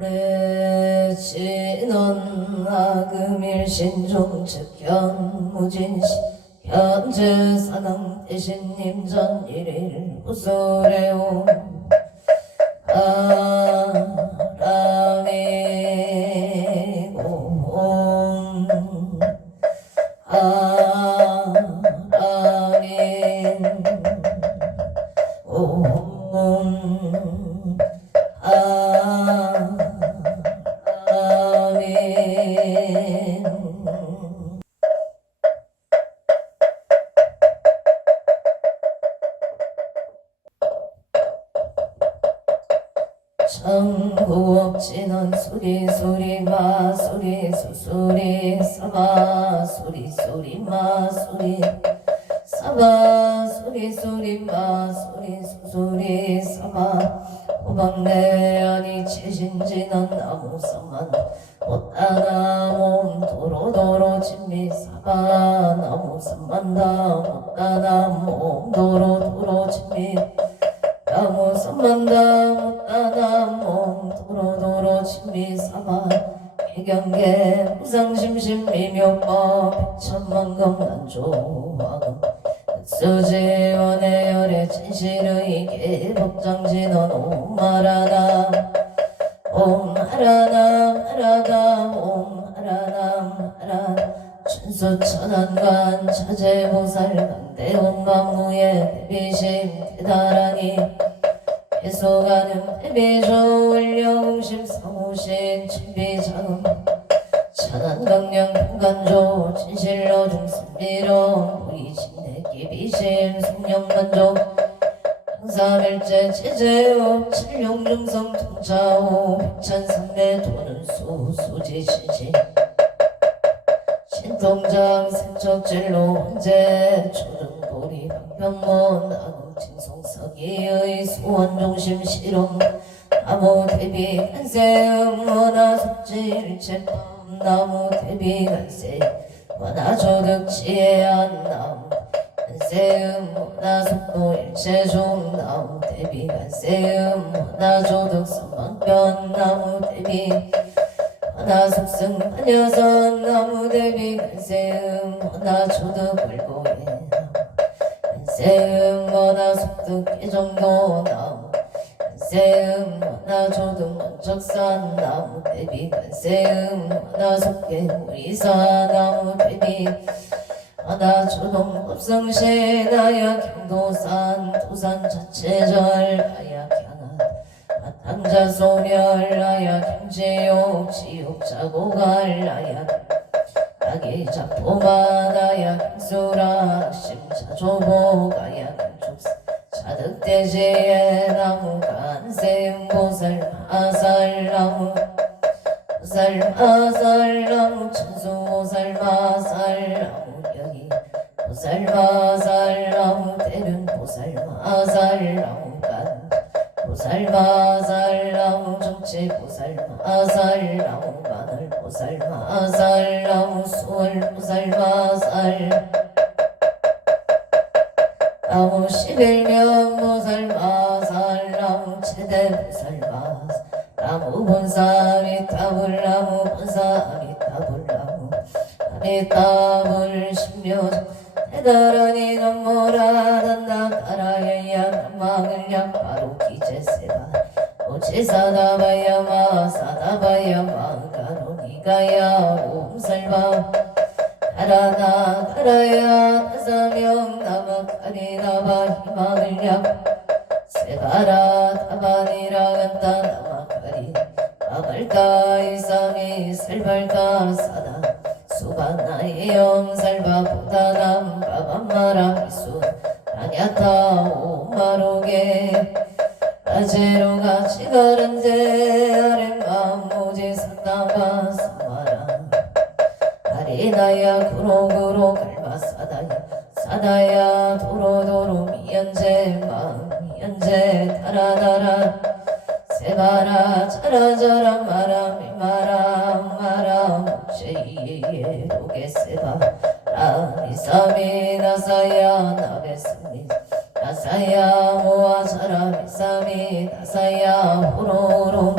오래 지는 나금일신종측 현무진시 현재 사당 대신님 전일일 구설해온 아람이고 아람인 천구억지는 소리소리 마소리 수소리 사바 소리소리 마소리 사바 소리소리 마소리 수소리 사바 호박내안이 채신지는 나무사만 못하나 몸 도로도로 진미 사바 나무사만다 못하나 몸 도로도로 진미 나무사만다 못하나 몸 도로도로 진미 사바 해경계 무상심심 미묘법 백천만금 난조화금 수지원의 열의 진실의 계복장진원 옴하라나 옴하라나 하라나 옴하라나 하라 춘수천안관 차제보살 강대온만무의 대비심 대다라니 해소가는 대비조 원령심 사무신 천비자금 천안강령 평간조 진실로 중선비로 무리진내기 비심 송영만조 항사멸제 제재업 칠룡중성 통차호 백찬삼매 도는수 수지신신 신통장 생척질로 헌재 초등보리 방편문 나궁진송서기의 수원중심 실험 나무 대비 간세음 원화 속질 제법 나무 대비 간세 원화 조득 지혜한 나무 간세음 원화 속도 일체종 나무 대비 간세음 원화 조득 선방변 나무 대비 원화 속승 반여선 나무 대비 간세음 원화 조득 불고에 간세음 원화 속득 개정도 나무 간세음 원화 조득 원적산 나무 대비 간세음 원화 속계 우리사 나무 대비 원화 조득 법성시 나약 향도산 도산 자체절 나약 향한 마탕자 소멸 나약 향지욕 지욕자고갈 나약 아기 자포마 나약 향수라 심자조보 가약 향축사 자득대지의 나무 간세음 보살 마살 나무 보살 마살 나무 천수 보살 마살 나무 여기 보살 마살 나무 대륜 보살 마살 나무 간 보살 마살 나무 정치 보살 마살 나무 마늘 보살 마살 나무 수월 보살 마살 나무 11명 보살 마살 나무 최대 보살 마살 나무 본사 아미타불 나무 본사 아미타불 나무 아미타불 신묘 대다라니 넘모라단다 가라야야 남망을 약바로 기제세바 오치사다바야 마사다바야 마가로니가야 옴살바 가라나 가라야 다사명 나마카리나바 희망을 약 세바라 다바니라 간다 나마카리 아발까 이상이 살발까 사다 수바나의 영살바보다 남바밤마라 미수 라냐타 오마로게 아제로가 치가른데 아랫맘 모지 산나가 사마라 아리나야 구로구로 갈마사다야 사다야 도로도로 미연제 마음 미연제 다라다라 세바라 자라자라 마라미 마라 묵제이에 로게세바 라미사미 나사야 나베스미 나사야 모아자라 미사미 나사야 호로로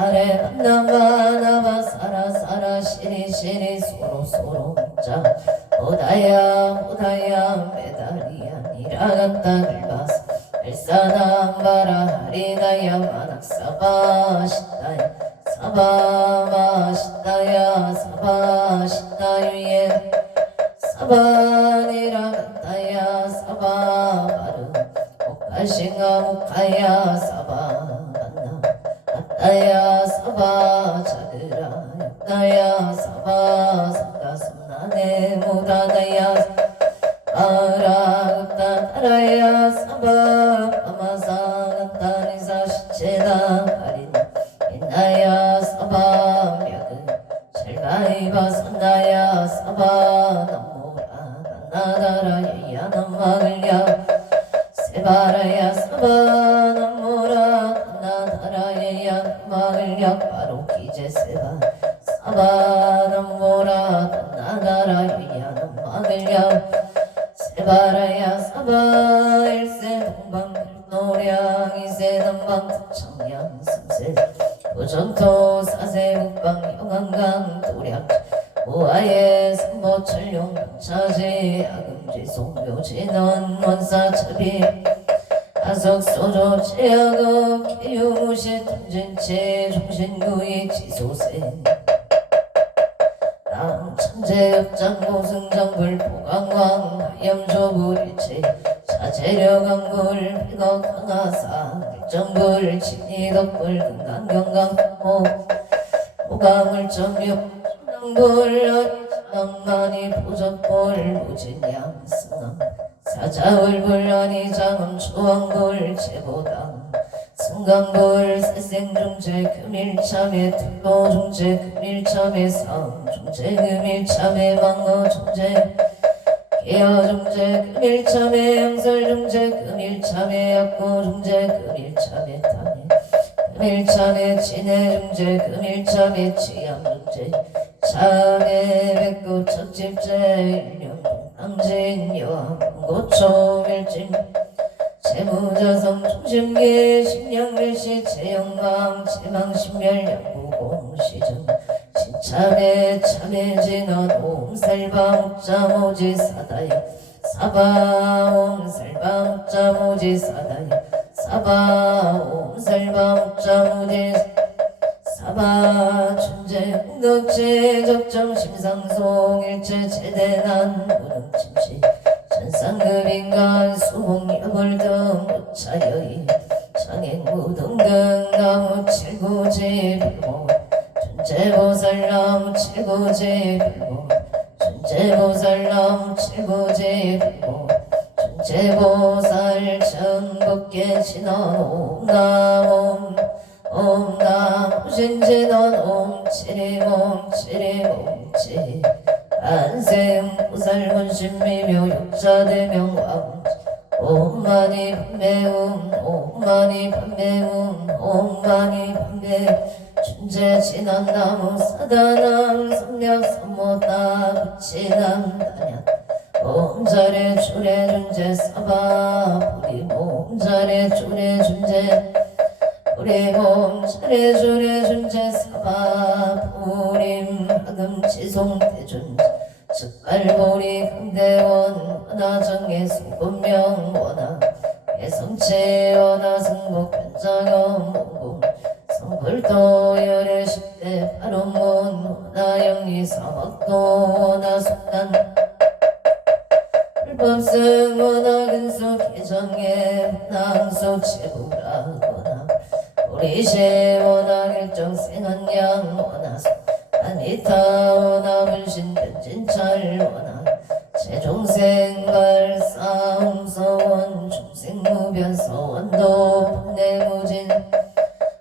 아래 만나봐 사라 시리 소로 자 오다야 메다리야 니라간 땅을 봐서 일사남바라 하리나야 만악 사바 시다유예 사바니라 간다야 사바 바르 오카싱아 무카야 사바 만나 아따야 사바 자드라 야따야 사바 사가삼나네 무다다야 아라급다 따라야 사바 아마사 간다니사 시체다 가린 인나야 사바 략은 젤바이바 산다야 사바 남모라 나다라 예야 남마글랴 세바라야 사바 남모라 나다라 예야 남마글랴 바로 기제 세바 사바 남모라 나다라 예야 남마글랴 세바라야 사바 일세 동방 노량 이세 남방 청량 삼세 도전토 사세 국방 영안강 도량 우아의 삼보철룡 차지 아금지 송묘지 넌 원사차비 아석소조 제약업 기유무시 탐진치 종신구이 지소세 천재업장고 승정불 보강왕 하염조불일체 자재력강불 백억 강하사 일정불 진리덕불 금강경강모 보강을점육 중랑불 낭만이 보적불 무진양승왕 사자울불 아니장음 주왕불 제보당 승강불 세생중재 금일참에 특보중재 금일참에 사음중재 금일참에 망어중재 계어중재 금일참에 양설중재 금일참에 약고중재 금일참에 탐해 금일참에 진해중재 금일참에 치양중재 참해 백구 첫집재 일령동 당진 여왕 고초밀진 재무자성 중심계 심양밀시 재영망 재망신멸 양구공시정 신참에 참해진원 옴살방자모지 사다이 사바 옴살방자모지 사다이 사바 옴살방자모지 사바 춘재 공덕제 적정 심상송 일체 제대난 무능침시 천상급인간 수봉여불 등 무차여이 장행무등 등 나무 칠구지 불모 준재보살 나무 칠구지 불모 준재보살 나무 칠구지 불모 준재보살 천국계 진원 옴나무 신진원 옴치리몸치 안세음 보살문신미묘 육자대명왕 옴마니 판매음 옴마니 판매음 옴마니 판매 준재진원나무 사다남 삼약 삼모다 부치남 단약 옴자래 주래 준재 사바 부리모 옴자래 주래 준재 부리모 옴자래 주래 준재 사바 부림 하금치송 대준 즉갈보리 강대원 원하정의 수분명 원하 개성체 원하 승복 변장염 원공 성불도 열의 10대 발원문 원하영리 사막도 원하 속단 불법승 원하 근수 개정의 낭수 체부라거나 우리시 원하 결정 생한양 원하 아니타 원하 분신 변진철 원하 제종생발 싸움서원 중생무변 서원도 법내무진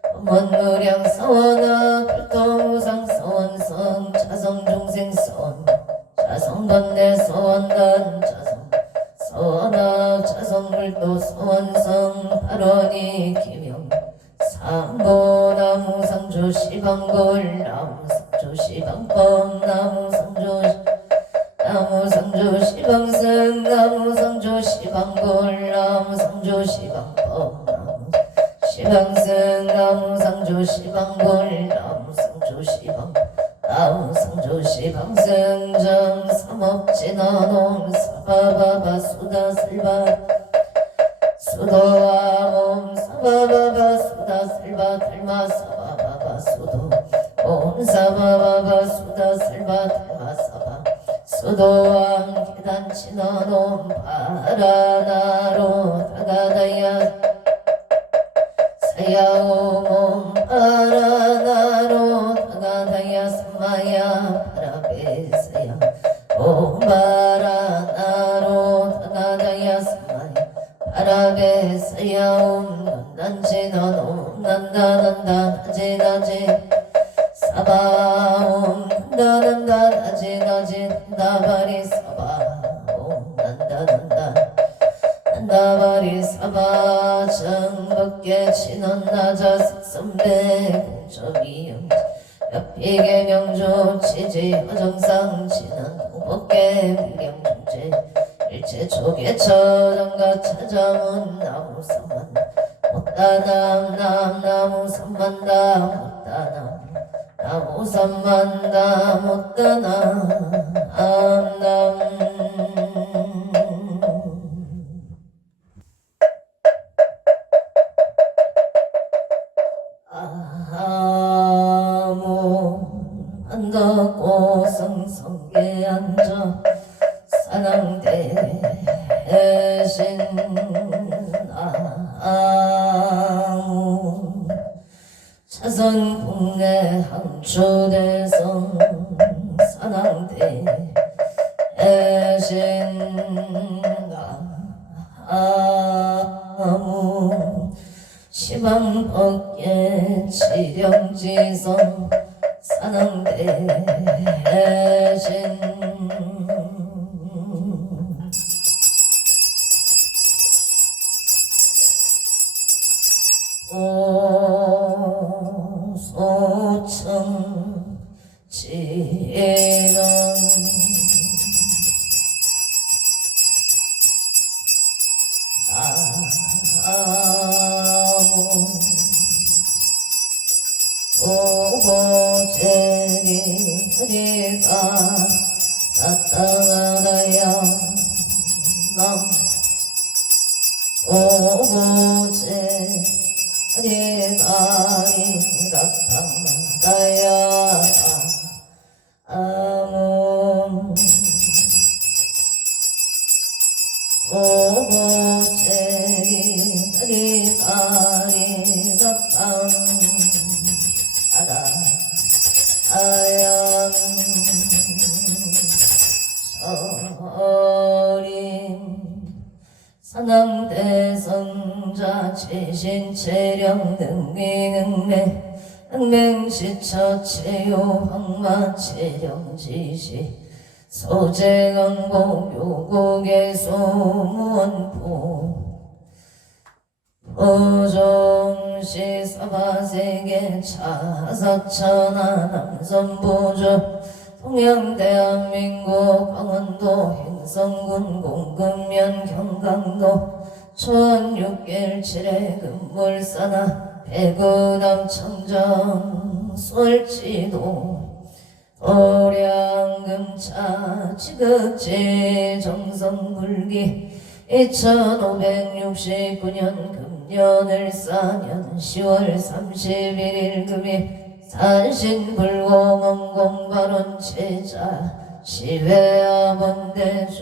법원무량 서원하 불토무상 서원성 자성중생 서원 자성번내 서원단 자성 서원하 자성불도 서원성 발원이 기명 삼보나무 상조 시방골 나무 상조 시방법 나무 상조 시방승 나무 상조 시방골 나무 상조 시방법 나무 시방승 나무상조 시방골 나무상조 시방 나무상조 시방승정 삼업진화놈 사바바바 수다슬바 수도와 몸 사바바바 수다슬바 달마 사바바바 수도 옴 사바바바 수다슬바 달마 사바 수도왕 계단치너놈 바라나로 다가다야 사야오몸 바라나로 다가다야 삼마야 바라베사야 옴 바라나로 다가다야 삼마야 바라베사야 옴 난지너놈 난다난다 나지나지 사바옴 난다난다 나지나지 난다바리 사바옴 난다난다 난다바리 사바 정법계 친원 나자 색선배 공적이영 옆이계 명조 치지 화정상 친원 동법계 무경중제 일체 조계 처정가 찾아온 나무 삼만 못다남 나무 삼만다 못다남 나무 삼만다 못다남 암남 한덕고 성성에 앉아 산왕대신 아무 차선 국내 항초대성 산왕대신 아무 시방법계 지령지성 산왕대신 오소청 지령 오보제리 허리가 따따가다야 남 오보제 허리가리 따따가다야 아문 오보제리 허리가리 따따가다 아양 서림 산왕대성자 최신체령 능미능매 능맹시처체요 황마체령지시 소재강고 묘국의 소문포 보종시 사바세계 차사천하 남선보조 동양대한민국 강원도 행성군 공금면 경강도 초원 6길 7회 금물사나 배구남 청정 솔지도 도량금차 지극지 정성불기 2569년 금년을 4년 10월 31일 금일 산신불공원공발원 제자 시회아본대중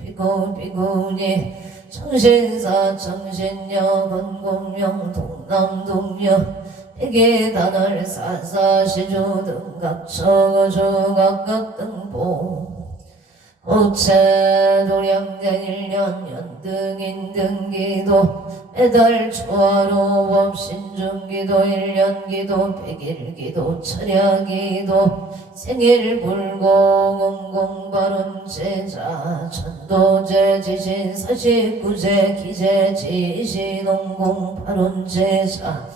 비구비구니 청신사 청신여 건공명 동남동녀 백예단월 사사시주 등각처거주 각각등보 호체 도량된 1년 연등인 등기도 매달 초하루 법신중기도 1년기도 백일기도 철야기도 생일불공응공발운 제자 천도제 지신 49제 기제 지신옹공발운 제자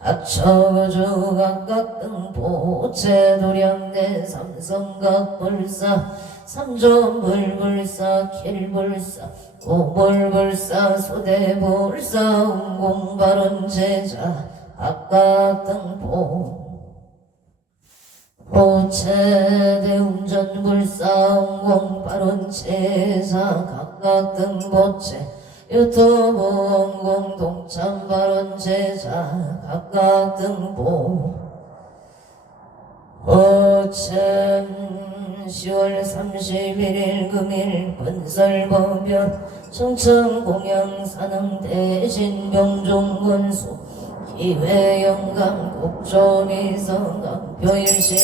악처거주 각각등보 제도량대 삼성각불사 삼존불불사 길불사 오불불사 소대불사 운공발원제자 각각등보 보체대운전불사 운공발원제자 각각등보체 유튜브 원공 동참발원제자 각각등보 오천 10월 31일 금일 건설법연 청천공양산항 대신병종군수 기회영감 국조리성감 표일신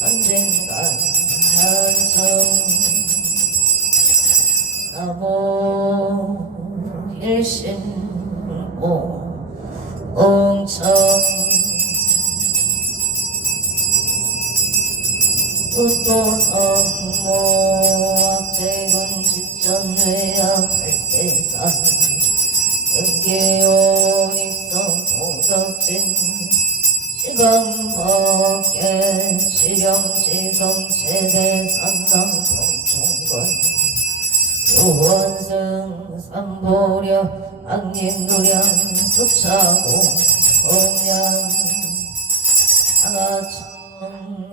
선진간 한성 나무 일신보 옹청 웃도성모 악재군 직전외야 팔대산 은기온 익성 도덕진 시방법계 시령지성 최대산남 평총건 우원승 삼보력 악림도량 수차고 동양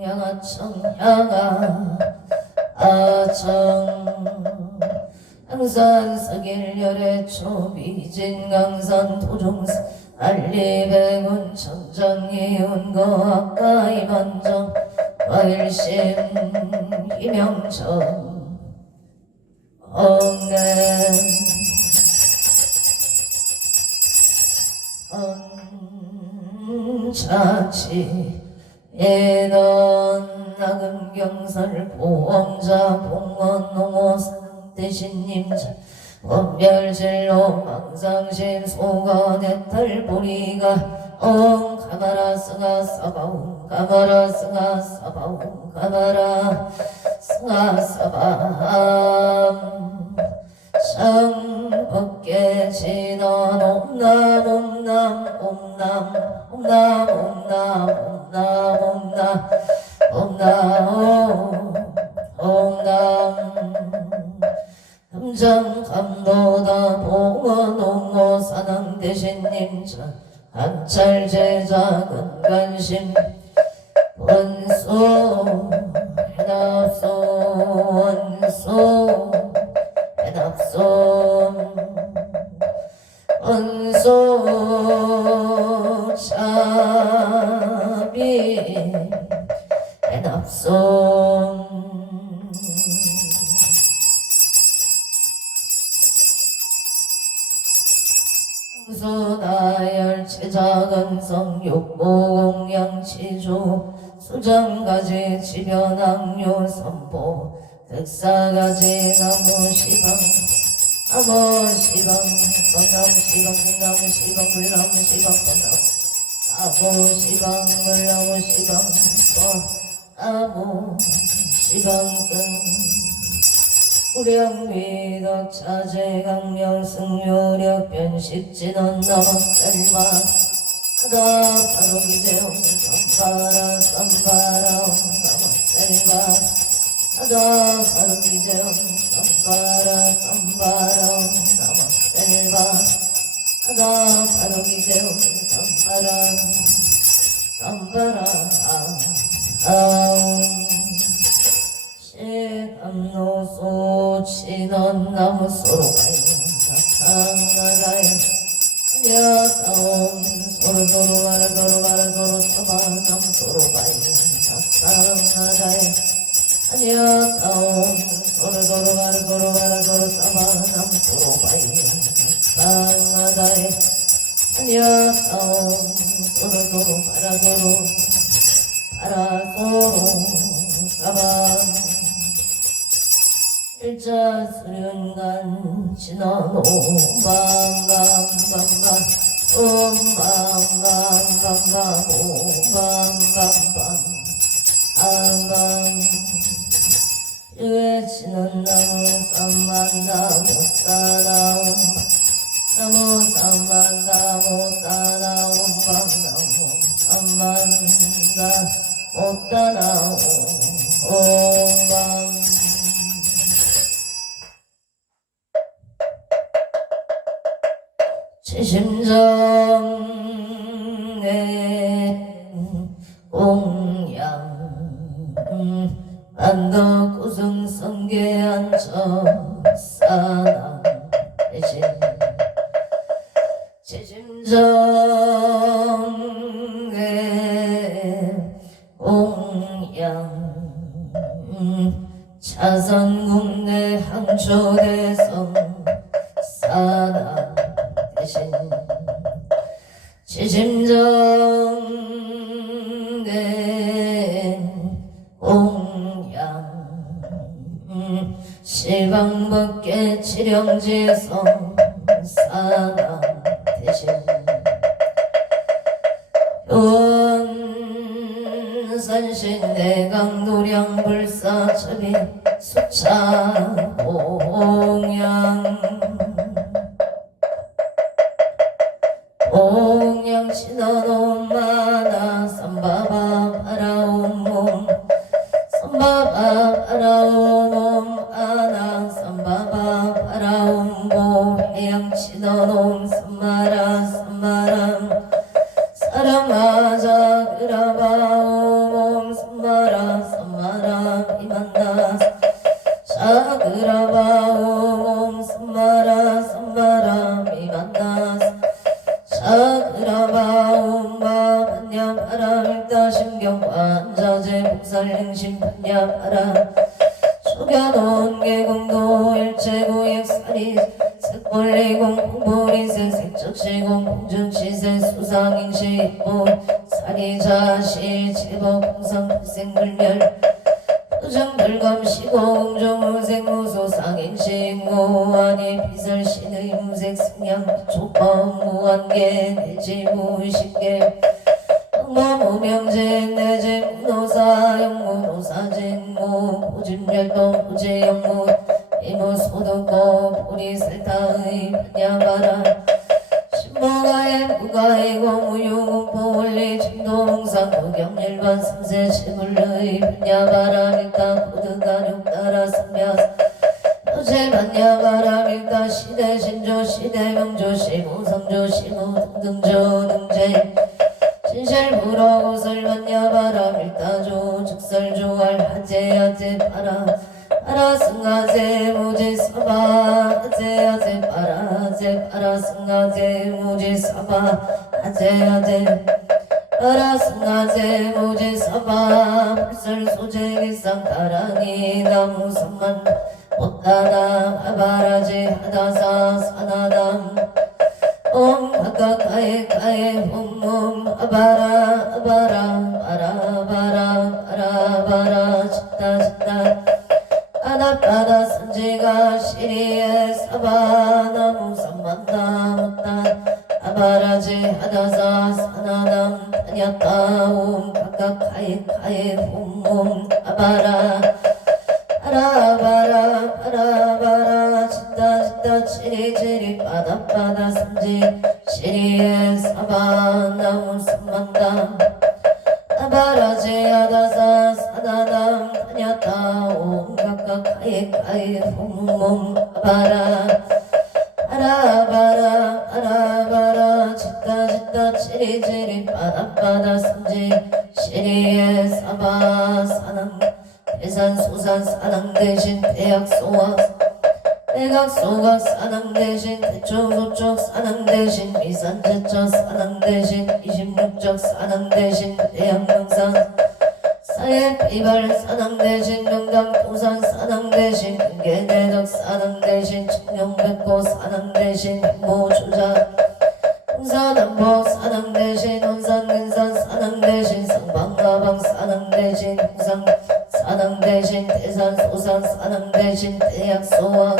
양아청 양아청 양산 서길열의 초비진 강산 도종사 알리백운 청정이운거 아까이 반정 과일심 이명정 엉내 언차치 예던 나금경설 보험자 봉원 농어상 대신님자 원별질로 망상신 소가 내탈보리가 가마라 스가 사바움 가마라 스가 사바움 가마라 스가 사바함 창법계 진원 옴남 옴남 옴남 옴남 옴남 옴남 옴남 옴남 함장 감도다 봉원 옹호 사당 대신님자 감찰 제자 근간심 원소 해납소 원소 해납소 원소 차비 해납소 수다열 체자근성 육보공양치조 수정가지 지변학료 선보 득사가지 나무시방 나무시방 건나무시방 불나무시방 불나무시방 건나무 나무시방 물나무시방 나무시방승 우량위덕 차제강명 승요력 변식진원 나막살마 하다 바로 기재용 쌈바라 쌈바라 나막살마 하다 바로 기재용 쌈바라 쌈바라 나막살마 하다 바로 기재용 쌈바라 쌈바라 시감노소 치던 나무 소로가야 사탕나가야 야다옴 소로도로 바라도로 바라도로 서바 나무 소로가야 사탕나가야 야다옴 소로도로 바라도로 바라도로 서바 나무 소로가야 사탕나가야 야다옴 소로도로 바라도로 바라소로 서바 일자 수련간 진원오 밤밤밤밤 옴밤밤밤밤 오밤밤밤 안밤 유에 치는 나무 삼만다 못따라 옴밤 나무 삼만다 못따라 지심정내 공양 안덕 구승성계 안처 사남 대신 지심정내 공양 차선국내 항초대성 사남 대신 지심정내 공양 시방법계 칠영지성 사남 대신 효원산신 내강도량 불사첩이 수차 공양 공양 신어놓은 만화 삼바바 바라온 몸 삼바바 바라온 몸 아나 삼바바 바라온 몸 해양 신어놓은 삼마라 삼마람 사랑하자 그라바오 몸 삼마라 삼마라 이만나 자그라바오 몸 삼마라 삼마라 이만나 자그라바오 마반야 바라밀다 심경관자재 복살행심 반야 바라 초견온 개공도 일체고액살이 색벌리공 공보리세 색적시공 공중시세 수상행시 입보 살이자시 제법 공상불생불멸 표정불감시고 공정무생무소 상행시 무한이 비설신의 무색 승양 촉법 무한계 내지무식계 무명제 내제 무노사 영무노사진무 보진멸동 보제영무 이무소득고 보리설타의 반야바라 신무가의 무가이고 무유공포 원리 진도홍상 도경일반 삼세 치물의 반야바라 밀다 고드가 육따라 삼야 어제 반야바라 밀다 시대 신조 시대 명조 시무 성조 시무 등등조 등제 진실 불어고설 반야바라 밀다조 즉설조알 하제하제 바라 바라승하제 무지사바 하제하제 바라제 바라승하제 무지사바 하제하제 바라승하제 무지사바 불설소제기상 다랑이 나무선만 못다나 아바라제 하다사 사나담 옴 가까카에 카에 홈옴 아바라 아바라 바라바라 바라바라 짓다 짓다 아나바다 선지가 시리에 사바나무 삼만다 못다 아바라제 하다사 사나담 다녔다 옴 가까카에 카에 홈옴 아바라 바라바라 바라바라 짓다 짓다 치리치리 바다바다 삼지 시리에 사바나무 삼만다 아바라제 하다사 사나담 다녔다 옴 가까카에 카에 홈몸 아바라 바라바라 바라바라 짓다 짓다 치리치리 바다바다 삼지 시리에 사바 사남 대산 소산 사낭 대신 대약소와 대각소각 사낭 대신 대초소쪽 사낭 대신 미산제처 사낭 대신 26적 사낭 대신 대양명산 사예비발 사낭 대신 명당도산 사낭 대신 근계대덕 사낭 대신 청룡백고 사낭 대신 모주자 홍사남보 사낭 대신 원산근산 사낭 대신 성방가방 사낭 대신 홍상 사낭 대신 대산 소산 사낭 대신 대약소와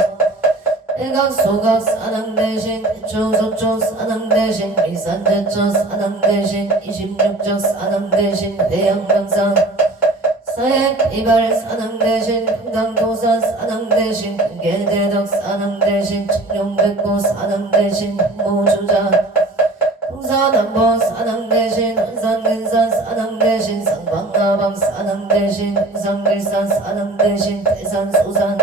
대각소각 사낭 대신 대초소초 사낭 대신 미산제처 사낭 대신 26적 사낭 대신 대양명상 사예비발 사낭 대신 금강도산 사낭 대신 근계대덕 사낭 대신 청룡백고 사낭 대신 모주자 홍사남보 사낭 대신 원산근산 사낭 대신 성방가방 사낭 대신 홍상길산 사낭 대신 대산소산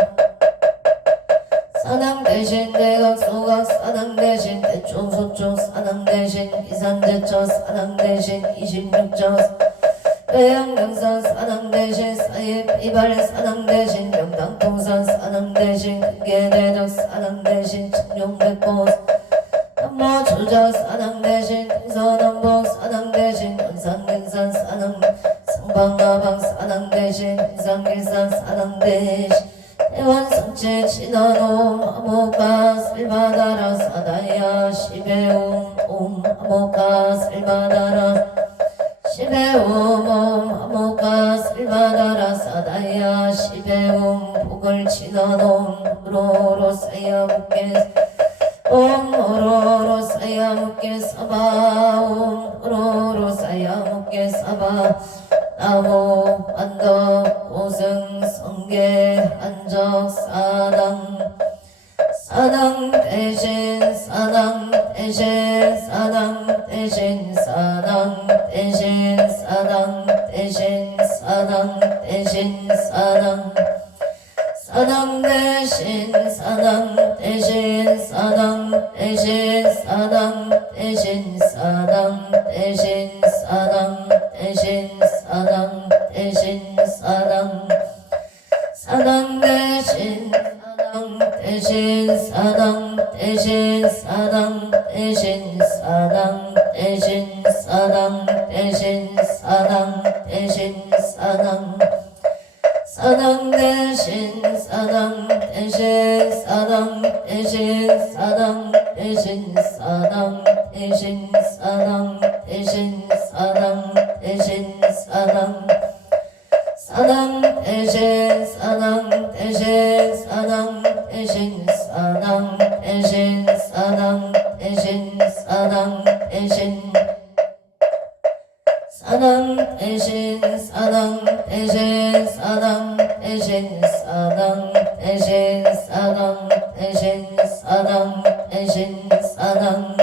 사당 대신 대각 소각 사당 대신 대충 소축 사당 대신 이산제처 사당 대신 26조 외양명산 사당 대신 사입 이발 사당 대신 명당통산 사당 대신 근계대덕 사당 대신 청룡백보 남모주자 사당 대신 동서남북 사당 대신 원산근산 사당 성방가방 사당 대신 인상길산 사당 대신 대원성체 진원옴 아모가 슬바다라 사다야 시베옴 옴 아모가 슬바다라 시베옴 옴 아모가 슬바다라 사다야 시베옴 복을 진원옴 우로로 사야 묵게 옴 우로로 사야 묵게 사바 옴 우로로 사야 묵게 사바 나무 안덕 오승 성계 한적 사당 사당 대신 사당 대신 사당 대신 사당 대신 사당 대신 사당 대신 사당 사당 대신 사당 대신 사당 대신 사당 대신 사당 대신 사당 대신 사당 대신 사당 사당 대신 사당 대신 사당 대신 사당 대신 사당 대신 사당 대신 사당 대신 사당 사당 대신 사당 대신 사당 대신 사당 대신 사당 대신 사당 대신 사당 대신 사당 사당 대신 사당 대신 사당 대신 사당 대신 사당 대신 사당 대신 사당 대신 사당 대신 사당 대신 사당 대신 사당 대신 사당 대신 사당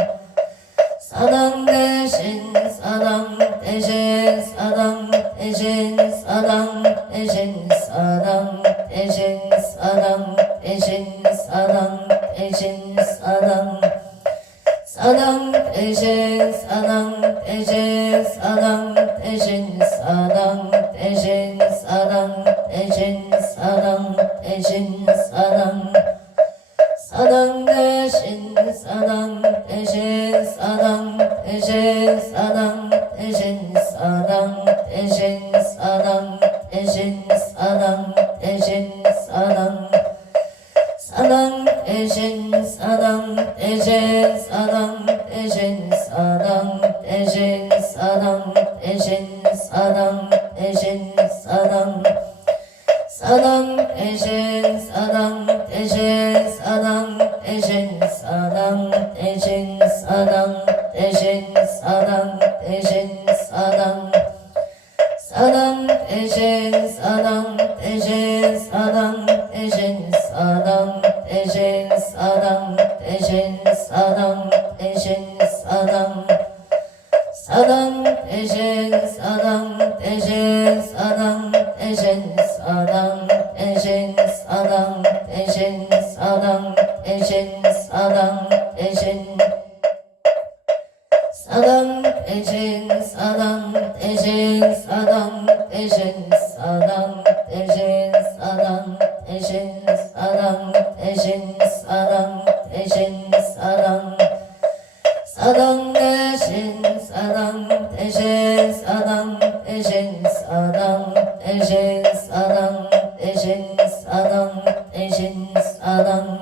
사당 대신 사당 대신 사당 대신 사당 대신 사당 대신 사당 대신 사당 대신 사당 사당 대신 사당 대신 사당 대신 사당 대신 사당 대신 사당 대신 사당 사당 대신 사당 대신 사당 대신 사당 대신 사당 대신 사당 대신 사당 대신 사당 사당 대신 사당 대신 사당 대신 사당 대신 사당 대신 사당 대신 사당 사당 대신 사당 대신 사당 대신 사당 대신 사당 대신 사당 대신 사당 사당 대신 사당 대신 사당 대신 사당 대신 사당 대신 사당 대신 사당 사당 대신 사당 대신 사당 대신 사당 대신 사당 대신 사당 대신 사당 대신 사당 대신 사당 대신 사당 대신 사당 대신 사당 대신 사당 대신 사당 대신 사당 사당 대신 사당 대신 사당 대신 사당 대신 사당 대신 사당 대신 사당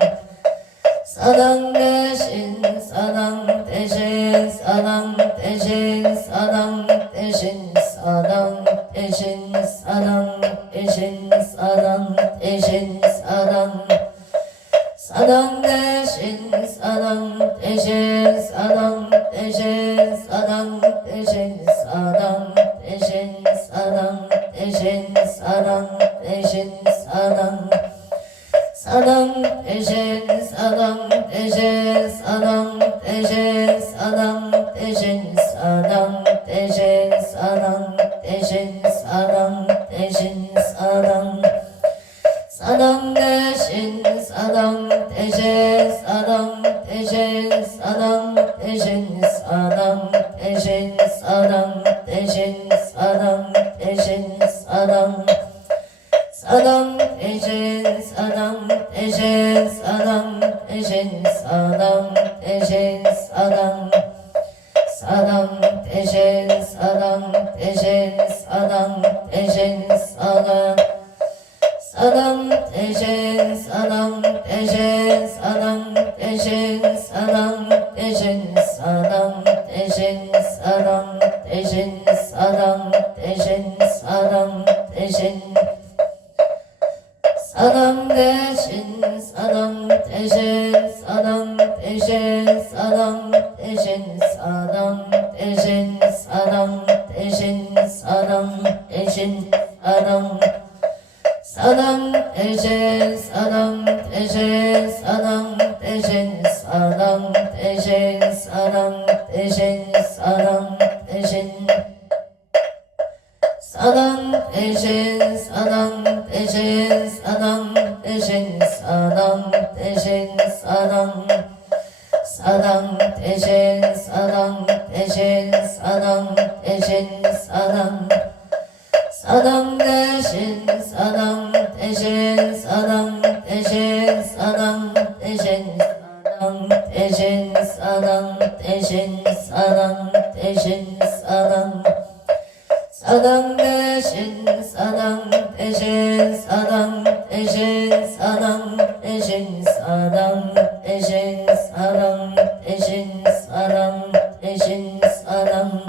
사당 대신 사당 대신 사당 대신 사당 대신 사당 대신 사당 대신 사당 대신 사당 사당 대신 사당 대신 사당 대신 사당 대신 사당 대신 사당 대신 사당 대신 사당 사당 대신 사당 대신 사당 대신 사당 대신 사당 대신 사당 대신 사당 대신 사당 사당 대신 사당 대신 사당 대신 사당 대신 사당 대신 사당 사당 대신 사당 대신 사당 대신 사당 대신 사당 사당 대신 사당 대신 사당 대신 사당 사당 대신 사당 대신 사당 대신 사당 대신 사당 대신 사당 대신 사당 대신 사당 대신 사당 대신 사당 대신 사당 대신 사당 대신 사당 대신 사당 대신 사당 대신 사당 사당 대신 사당 대신 사당 대신 사당 대신 사당 대신 사당 대신 사당 대신 사당 대신 사당 대신 사당 대신 사당 사당 대신 사당 대신 사당 대신 사당 사당 대신 사당 대신 사당 대신 사당 대신 사당 대신 사당 대신 사당 대신 사당 사당 대신 사당 대신 사당 대신 사당 대신 사당 대신 사당 대신 사당 대신 사당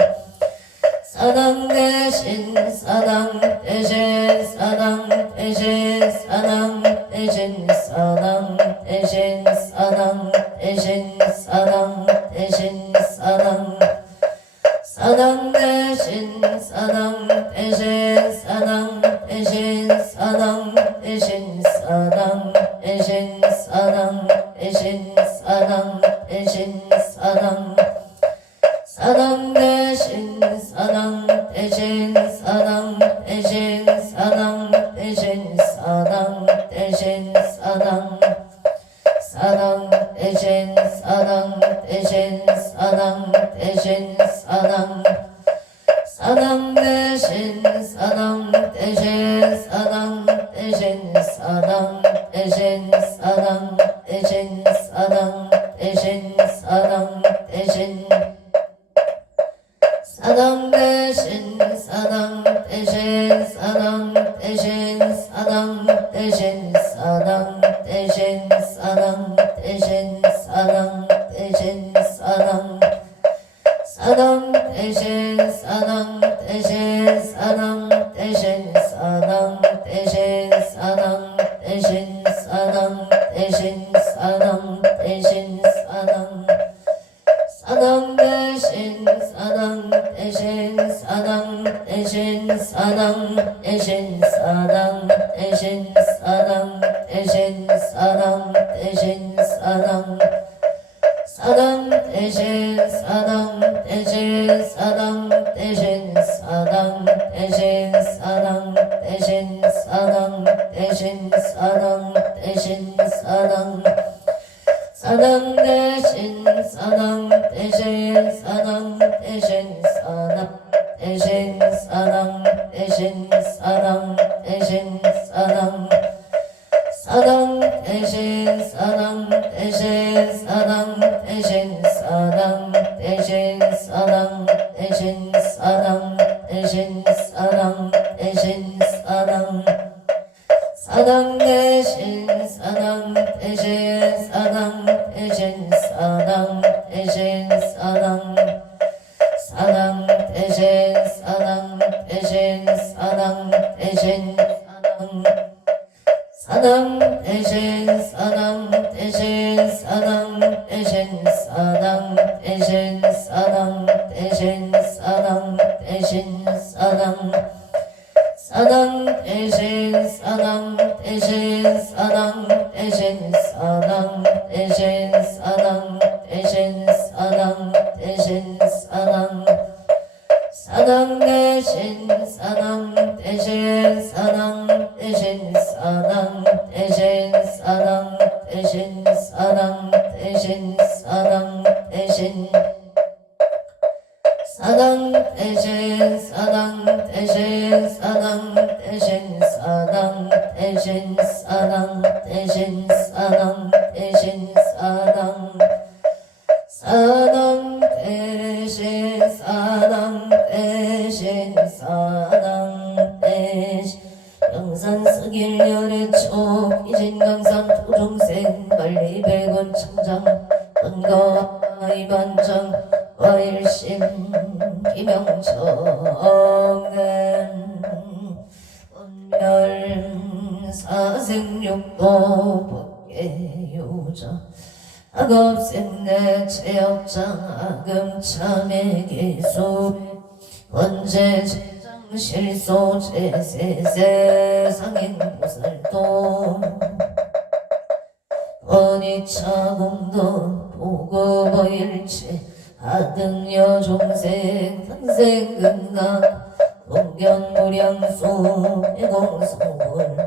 사당 대신 사당 대신 사당 대신 사당 대신 사당 대신 사당 대신 사당 대신 사당 사당 대신 사당 대신 사당 대신 사당 대신 사당 대신 사당 대신 사당 대신 사당 사당 대신 사당 대신 사당 대신 사당 대신 사당 대신 사당 사당 대신 사당 대신 사당 대신 사당 사당 대신 사당 대신 사당 대신 사당 대신 사당 대신 사당 대신 사당 대신 사당 대신 사당 대신 사당 대신 사당 대신 사당 대신 사당 대신 사당 대신 사당 사당 대신 사당 대신 사당 대신 사당 대신 사당 대신 사당 대신 사당 대신 사당 사당 대신 사당 대신 사당 대신 사당 대신 사당 대신 사당 대신 사당 대신 사당 사당 대신 사당 대신 사당 대신 사당 대신 사당 대신 사당 대신 사당 대신 사당 사당 대신 사당 대신 사당 대신 사당 대신 사당 대신 사당 대신 사당 사당 대신 사당 대신 사당 대신 사당 대신 사당 대신 사당 대신 사당 대신 사당 사당 대신 사당 대신 사당 대신 사당 대신 사당 사당 대신 사당 대신 사당 대신 사당 대신 사당 대신 사당 대신 사당 대신 사당 대신 사당 대신 사당 사당 대신 사당 대신 사당 대신 사당 대신 사당 대신 사당 대신 사당 사당 대신 사당 대신 사당 대신 사당 대신 사당 대신 사당 대신 사당 대신 사당 대신 사당 대신 사당 대신 사당 대신 사당 대신 사당 대신 사당 사당 대신 사당 대신 사당 대신 영산 서길열의 촉 이진강산 도중생 만리백원 청장 원가이 반장 와일심 김영청은 운멸 사생육도 법계유자 악업생내 체역장 악음참의 기수 원제 제장 실소 제세세 상인 보살도 원이차공도 보급어일체 하등여 종생 탄생근강 동견무량수 해공서울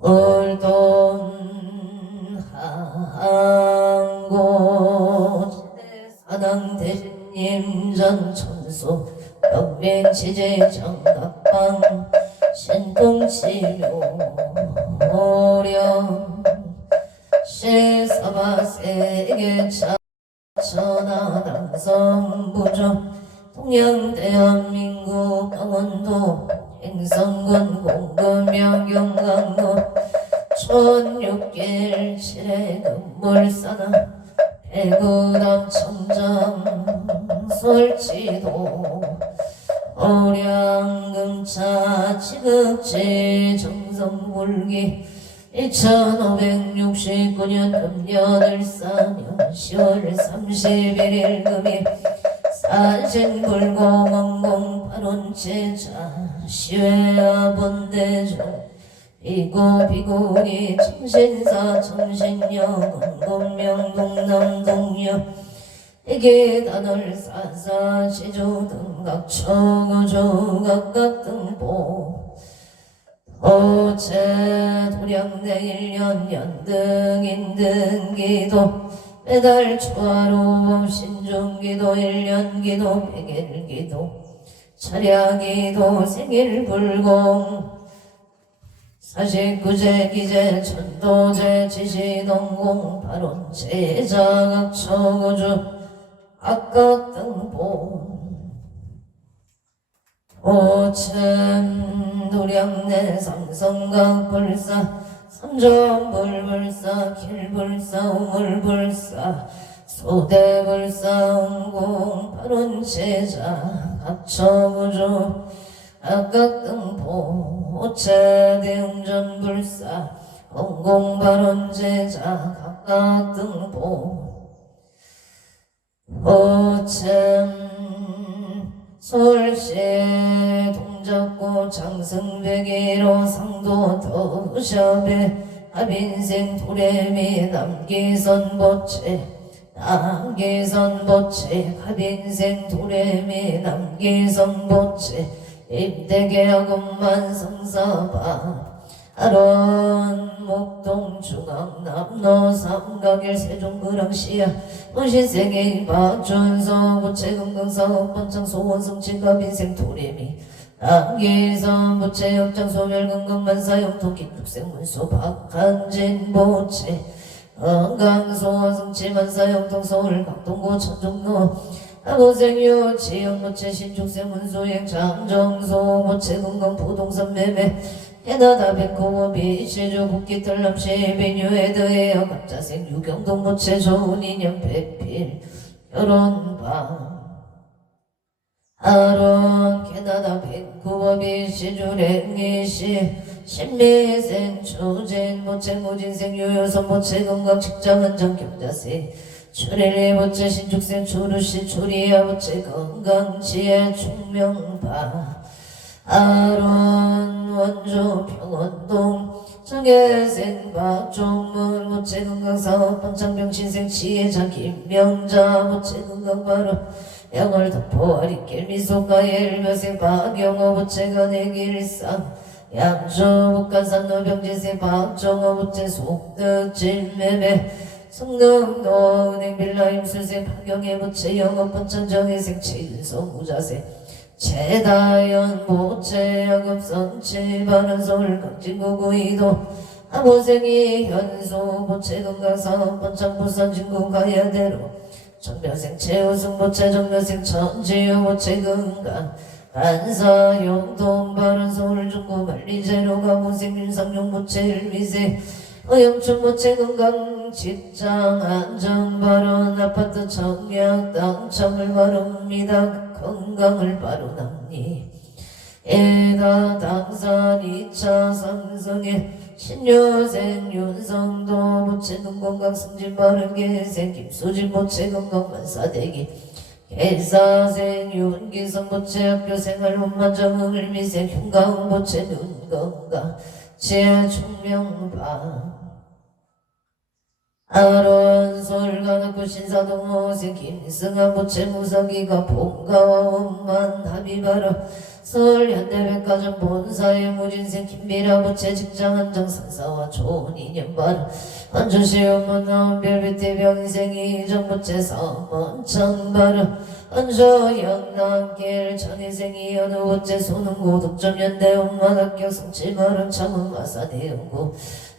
울돈 항고 사당 대신님 전천수 영맹치제 정각방 신통치료 오령 시사바세계차 천하당성부조 동양대한민국 강원도 행성군 공금역 영광로 천육길 칠해 금물사나 배구담 청정 설치도 오량금차 지극지 정성불기 1569년 금년을 싸며 10월 31일 금일 산신불공원공 8원 제자 시외아본대중 비구비구리 청신사 청신여 건공명 동남동여 이계단을 사사 시조등각 초고조 각각 등보 오체 도량내 1년 연등인등기도 매달 초하루 신중기도 1년기도 백일기도 차량기도 생일불공 49제 기제 천도제 지시동공 발원 제자각 초고주 악각등보 오천 도량내 삼성각 불사 삼전불불사 길불사 우물불사 소대불사 운공 발원 제자 각초구주 악각등보 오체대웅전불사 공공발원 제자 각각등보 오천 서울시 동작구 장승백일호 상도 더샵에 합인생 도래미 남기선보채 남기선보채 합인생 도래미 남기선보채 임대계약업만 성사바 아론 목동 중앙 남로 삼각일 세종그랑시야 문신세계 박준서 부채금강사업 번창 소원성 진갑인생 도래미 남기선 부채 역장 소멸 건강만사 영통 김국생 문소 박한진 부채 건강소원성 치만사 영통 서울 강동구 천종로 아고생유 지역부채 신축생 문소행 장정소 부채 건강 부동산 매매 해나다 백호원 비시주 국기털 남시 비뉴에 더해여 갑자생 유경동 부채 좋은 인연 배필 결혼방 아론 캐나다 백호원 비시주 랭이시 신미생 초진 부채 무진생 유효선 부채 건강 직장은 정경자세 출일리 부채 신축생 초루시 초리야 부채 건강지혜 충명파 아론 원조 평원동 정계생 박종문 부채 건강사업 방창병 신생 지혜자 김명자 부채 건강바로 영월 덕포 아리길 미소가 일묘생 박영호 부채가 내길상 양조 북한산 노병진생 박정호 부채 속득 진매매 성능도 은행빌라 임술생 파경의 부채 영업번창 정혜생 최윤성 무자생 최다연 모채 야급성치 바른서울 강진구구이도 하보생이 현수 보채 건강사업 번창 부산 진구 가야대로 정명생 최우승 보채 정명생 천지유 보채 건강 간사 영동 바른서울 중구 관리제로 가보생 윤상용 보채 일미생 어영춘 보채 건강 직장 안정 발언 아파트 청약 당첨을 바릅니다. 건강을 바로납니 에다 당산 2차 삼성의 신여생 윤성도 보채는 건강 승진 바른계생 김수진 보채 건강 만사대기 개사생 윤기성 보채 학교생활 혼만정응 을미생 흉가응 보채 눈건강 제충명바 아론솔가놓고 신사동모생 김승한 보채 무사기가 본가와 원만 합의바라 서울현대백화점 본사의 무진생 김비라 보채 직장안정 산사와 좋은 인연바라 안주시험문 나온 별빛대 병생이 이정보채 사원창바라 안주 영남길 전혜생이 어느 보채 소능고 독점연대 엄마학교 성치바라 창원마사대연고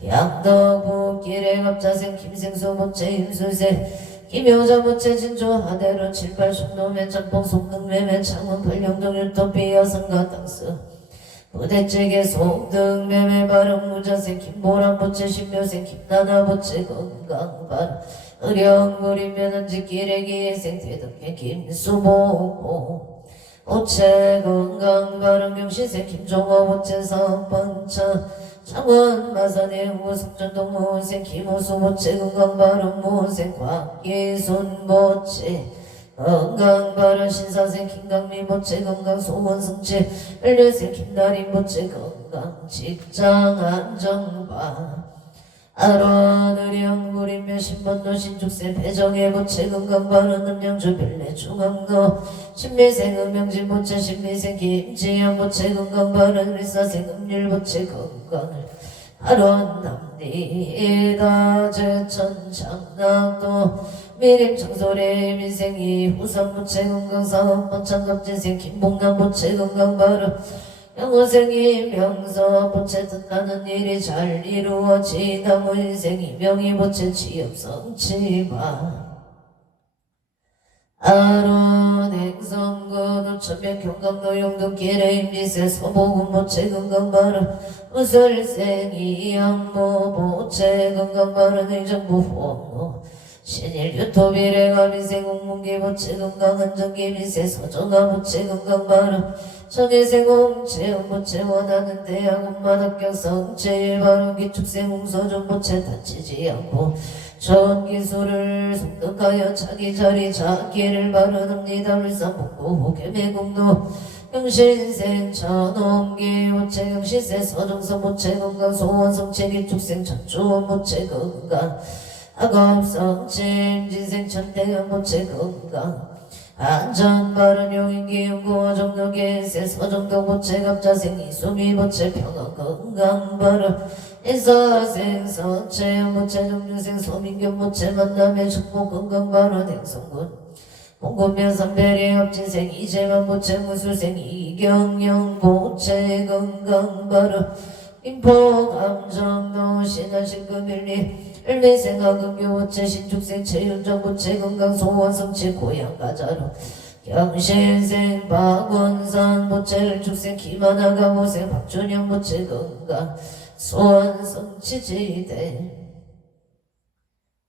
양덕부 기래갑자생 김생수 보채 임수생 김효자 보채 진주 하대로 78 송도매 짬뽕 속등매매 창원 팔령동 유토피 여성가 땅스 부대찌개 속등 매매 발음 무자생 김보람 보채 신묘생 김나나 보채 건강발 의령구리면 한지 기레기 생태덕계 김수보 보채 건강발음 명시생 김종호 보채 사업번차 창원 마산의 후석전동 모생 김호수 보채 건강발음 모생 곽예순 보채 건강발음 신사생 김강미 보채 건강 소원승채 을려생 김나림 보채 건강 직장 안정바 아론 의령구리며 신번도 신축생 배정의 보채 건강발음 음양주 별내 중앙로 신미생 음영진 보채 신미생 김지영 보채 건강발음 의사생 음률 보채 건강을 아론 남리다 제천 장남도 미림 청소리 민생이 후상 보채 건강사업 번창갑진생 김봉남 보채 건강발음 영호생이 명서 보채 뜻나는 일이 잘 이루어지다 무인생이 명의 보채 취업성치바 아론 행성군 우천면 경강도 용도 기래 임지세 서보군 보채 건강발음 우설생이 양모 보채 건강발음 의정부 호모 신일 유토비래 가민생 공문기 보채 건강 안정기 미세 서정아 보채 건강발음 정혜생 홍채 보채 원하는 대학 엄마학교 성채 발음 기축생 홍서정 보채 다치지 않고 좋은 기술을 성덕하여 자기 자리 자기를 바르납니다. 울산북구 개매공로 영신생 천홍기 보채 영신생 서정서 보채 건강 소원성채 기축생 천주원 보채 건강 학업성채 진생 천대형 보채 건강 안전바른 용인기 연구와 정덕계세 서정덕 보채 갑자생 이수미 보채 평안 건강바른 인사생 서채 보채 정주생 서민경 보채 만남의 축복 건강바른 행성군 홍군면 삼배리 합진생 이재만 보채 무술생 이경영 보채 건강바른 인포 감정도 신하신금일리 일매생 하금교 보채 신축생 최윤정 보채 건강 소원성채 고향가자로 경신생 박원산 보채 일축생 김하나가 보생 박준영 보채 건강 소원성치지대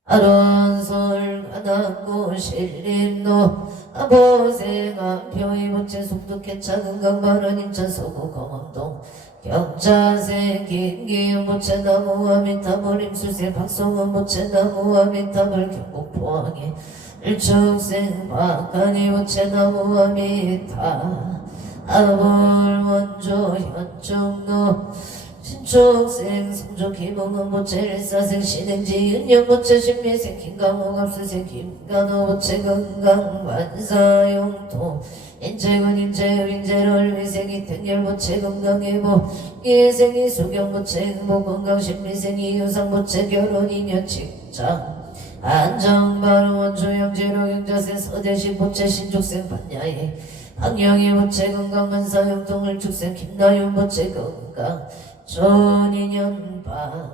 아론솔 가난고 신림도 아보생 안표이 보채 속독해 작은 강바른 인천 서구 공원동 경자생 김기영 보채 나무와 미탑을 임술생 박성원 보채 나무와 미탑을 경북 포항에 일축생 박한이 보채 나무와 미탑 아볼 원조 현종로 신축생 성조 김홍은 보채 일사생 신행지 윤영 보채 신미생 김강호 갑수생 김간호 보채 건강 만사용토 인재군 인재율 인재를 위생이 택열 보채 건강해보 이생이 수경 보채 행복 건강 신미생이 유상 보채 결혼 인연 직장 안정바로 원초영지로 경자생 서대시 보채 신축생 반야에 방영이 보채 건강만사 영통을 축생 김나윤 보채 건강 전인연바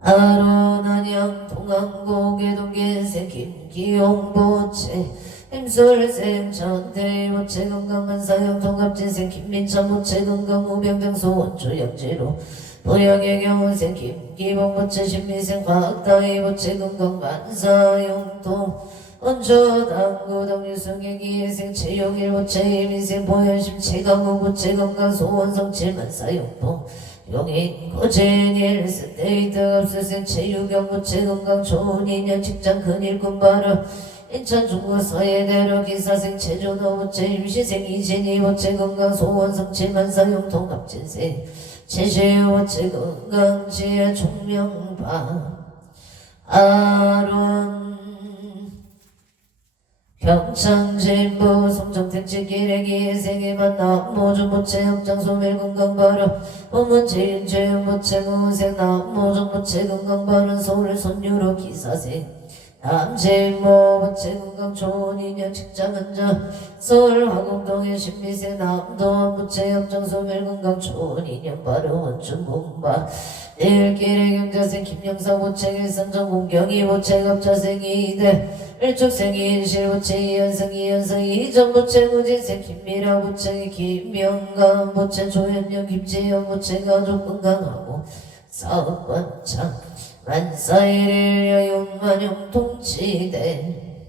아론한양 동안고개 동계생 김기용 보채 임술생 전태희 보채 건강만사 영통갑진생 김민찬 보채 건강 우병병소 원초영지로 보영의 경우생 김기봉 보채 신미생 박다희 보채 건강 만사용통 원초당구 동유승의 기회생 최용일 보채 이민생 보현심 최강호 보채 건강 소원성 칠만사용통 용인 고진일 스테이트 업수생 최유경 보채 건강 좋은 인연 직장 큰일꾼 바로 인천 중구 서해대로 기사생 최준호 보채 임시생 이진희 보채 건강 소원성 칠만사용통 갑진생 제시오 제건강지의 총명바 아론 경창진부 송정택지기래기 세계만 남모중 보채 역장소멸 건강바로 호문지인 죄윤보채 무생 남모중 보채 건강바른 소를 손유로 기사생 남진모 보채 건강 좋은 인연 직장은자 서울 화곡동의 신미생 남도원 보채 역장소멸 건강 좋은 인연 바로 원중공바 내일길의 경자생 김영사 보채 일산정 공경이 보채 갑자생 이대 일축생 이인실 보채 이현성 이현성 이전 보채 무진생 김미라 보채 김명감 보채 조현영 김재현 보채 가족 건강하고 사업번창 만사일일 여용만용 통치대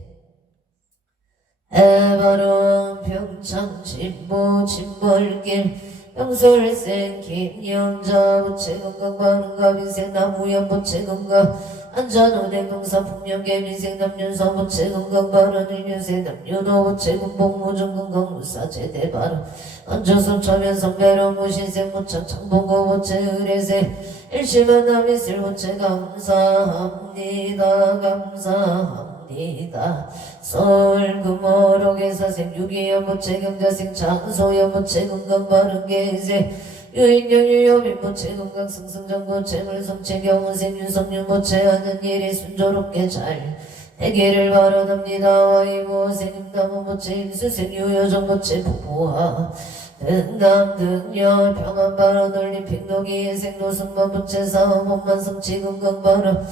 해바론 평창 진보 진벌길 영솔생 김영자 보채 건강 바른가민생 나무현 보채 건강 안전운행 동사 풍년계 민생 남윤서 보채 건강 바른 일윤생 남윤호 보채 군복 무중 건강 무사 제대 바른 안조선 처면 선배로 무신생 무창 창봉고 보채 의례생 일심한 남이슬 보채 감사합니다 감사합니다 서울 금호록의 사생 유기현 보채 경자생 장소현 보채 건강 바른 계생 유인경 유여민 보채 건강 승승장 보채 물성채 경은생 윤성윤 보채 하는 일이 순조롭게 잘 되기를 바라납니다. 와이보생 임남원 보채 임수생 유여정 보채 부부와 등남 등여 평안 바라 널린 핑록이 예생 노승만 보채 사업원만 성치 건강 바라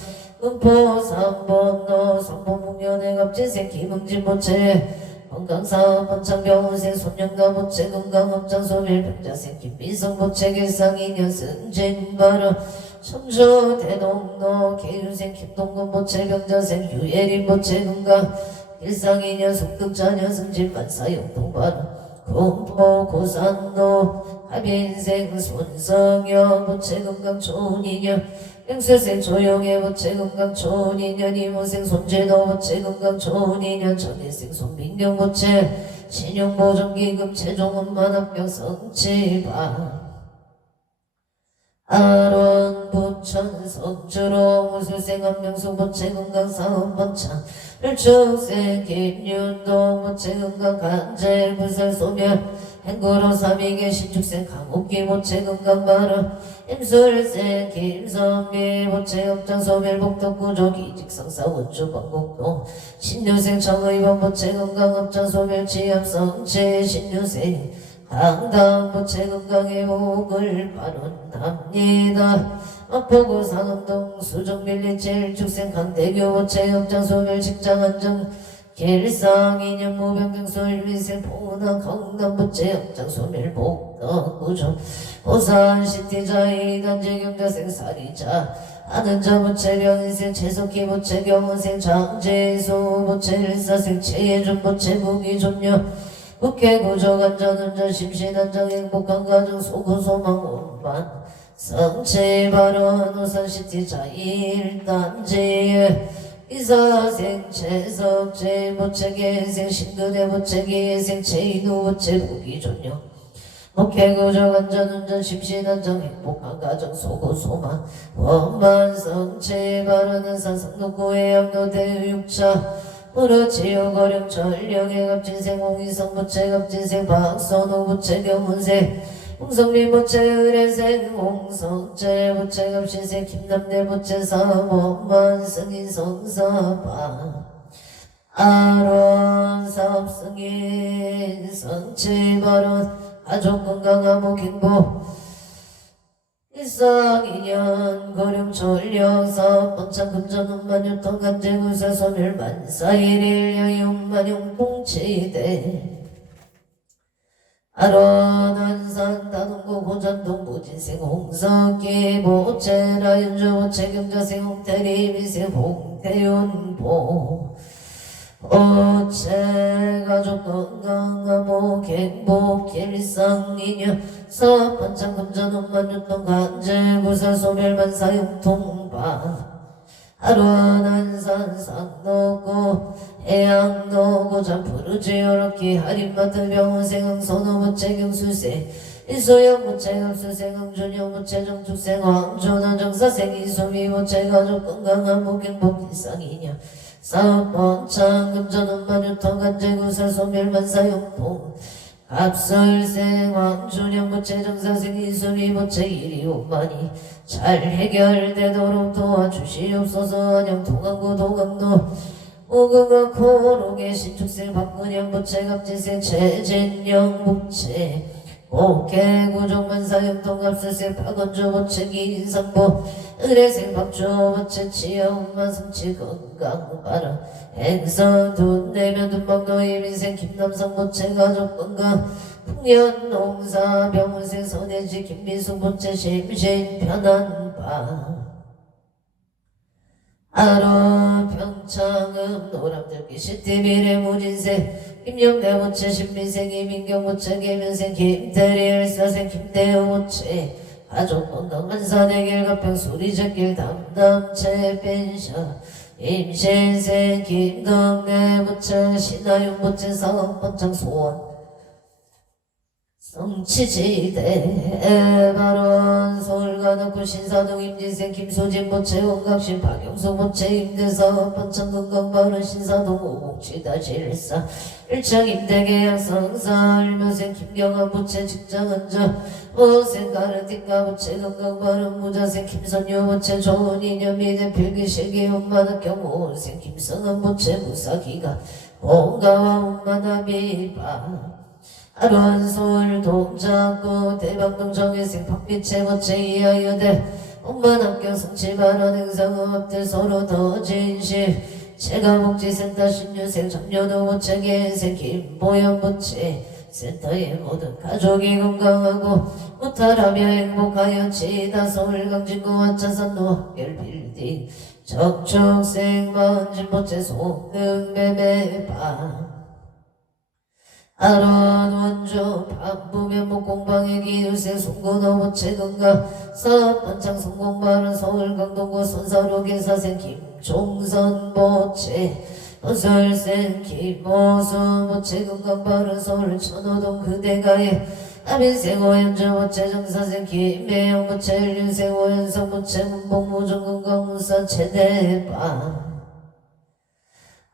은포 삼번너 삼포묵년의 갑진생 김흥진 보채 건강사업 번창병원생 손영가 보채 건강업장 소멸 병자생 김미성 보채 길상인연 승진바라 청주 대동로 계류생 김동건 보채 병자생 유예린 보채 건강 길상인연 속득자녀 승진반사 영동바라 공포 고산로 하빈생 손성여 보채 건강 좋은 인연 영세생 조용해 보채 건강 좋은 인연 이모생 손재도 보채 건강 좋은 인연 전혜생 손민경 보채 신용보정기금 최종원만 합격 성취바 아론 부천 성주로 무술생 한명수 보채 건강 사업번창 일축생 김윤동 보채 건강 간제 부설 소멸 행구로 삼위계 신축생 강옥기 보채 건강 바라 임술생 김선미 보채 업장 소멸 복덕구조 기직성사 원주 방곡동 신유생 정의범 보채 건강 업장 소멸 지압성체 신유생 강당 보채 건강의 복을 발언합니다. 마포구 상암동 수정밀리체 일축생 강대교 보채 업장 소멸 직장 안정 길상 인연 무병경소 일위생 봉은항 강남 보채 업장 소멸 복덕구조 호산 시티자 이단지 경자생 사리자 아는자 보채 병인생 최석희 보채 경원생 장재수 보채 일사생 최예준 보채 부기존녀 국회구조 간전운전 심신안정 행복한 가정 소구소망 원반 성체 발언 호산시티 자일단지에 이사생 최석재 보채 계생 신근혜 보채 계생 최인우 보채 부기존녀 국회구조 간전운전 심신안정 행복한 가정 소구소망 원반 성체 발언은 산성동구의 양로대 육차 무르지요 거령 전령의 갑진생 홍희성 부채 갑진생 박선호 부채 경운생 홍성미 부채 의례생 홍성재 부채 갑신생 김남대 부채 사모만 승인 성사바 아론 사업승인 성취발언 가족 건강하복 행복 일상인연 거룡철령사 번창금전 운만유통 간제구사 소멸만사일일 여용만용 봉치대 아론한산 다동고 고전동 부진생 홍석기 보채라 윤주보채 경자생 홍태리 미생 홍태윤보 오체 가족 건강하복 행복 일상인연 사업번창금전 운만유통 간제구사 소멸만사 용통바 하루한산 상노고 해양노고 잠푸르지 요렇게 하림마트 병원생흥 선호부채 경수세 일소영부채 경수생흥 준영부채 정축생 황조는 정사생 이소미부채 가족 건강한 행복 일상이냐 사업번창 금전 운만유통 간제구사 소멸만사 용통 갑설생 황준영부채 정사생 이소미부채 일이오만이 잘 해결되도록 도와주시옵소서. 안녕 동안구 도감노 오금과 코롱의 신축생 박근영 부채 갑진생 최진영 부채 목해구종만사형 동갑설생 박원주 부채 기인상보 의례생 박주 부채 치여운만 성치 건강바라 행성 돈내면 돈방도 이민생 김남성 부채 가족 건강 풍년 농사 병원생 선해지 김미숙 부채 심신 편안바 아로 평창음 노람들기 시티비례 무진생 김영대 부채 신민생 이민경 부채 계면생 김대리 일사생 김대호 부채 가족 건강 만사대길 가평 수리적길 담담채 펜셔 임신생 김덕래 부채 신하윤 부채 상황번창 소원 성치지대 발원 서울가덕구 신사동 임진생 김소진 부채 원각신 박영수 부채 임대사업 번창건강발원 신사동 오곡지다 질사 일창 임대계약 성사 일묘생 김경환 부채 직장은저 오생 가르티카 부채 건강발원 무자생 김선유 부채 조은이년 미대 필기실기 엄마는 경호생 김성은 부채 무사기가 온가와 온마나비바 아론솔 동작구 대방동 정혜생 박빛의 부채 이하여대 엄마남경 성취발언 행상업들 서로 더 진실 체가복지센터 신유생 정년호 부채 계생 김보영 부채 센터의 모든 가족이 건강하고 무탈하며 행복하여 지다 서울 강진구 와차산 노학결 빌딩 적축생 마흔진 부채 송능매매방 아론 원조 반부면 목공방의 기유생 송건호 부채 건강 사업번창 성공발언 서울 강동구 선사로 계사생 김종선 부채 허설생 김호수 부채 건강발언 서울 천호동 그대가에 아민생 오연주 부채 정사생 김매영 부채 윤생 오연성 부채 문복무정 건강무사 최대방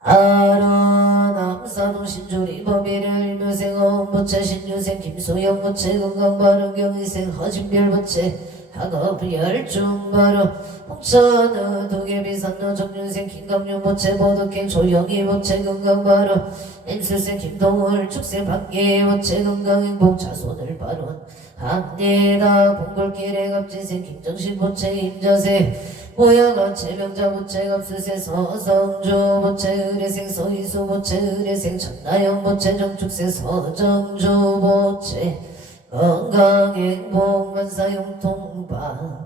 아론 남사동 신조리 법일을 일묘생 어음부채 신유생 김소영 부채 건강발언 경희생 허진별 부채 학업 열중발언 홍천의 도계비산노 정윤생 김강윤 부채 보덕행 조영희 부채 건강발언 임술생 김동월 축생 박예희 부채 건강행복 자손을 발언 합니다 봉골길의 갑진생 김정신 부채 임자생 모야가 최명자 부채 갑수세 서성주 부채 의례생 서희수 부채 의례생 천나영 부채 정축생 서정주 부채 건강행복 만사용통바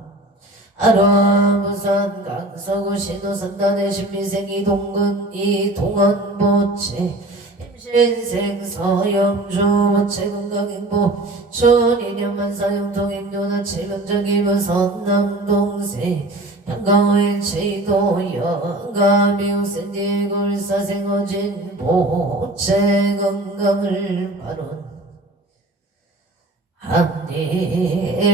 아론 부산 강서구 신호선단의 신민생 이동근 이동원 부채 임신생 서영주 부채 건강행복 춘인년 만사용통행료나 최명적이면 선남동생 양강의 제도 영감이우 센디굴사생 어진 보채 건강을 바론 합리담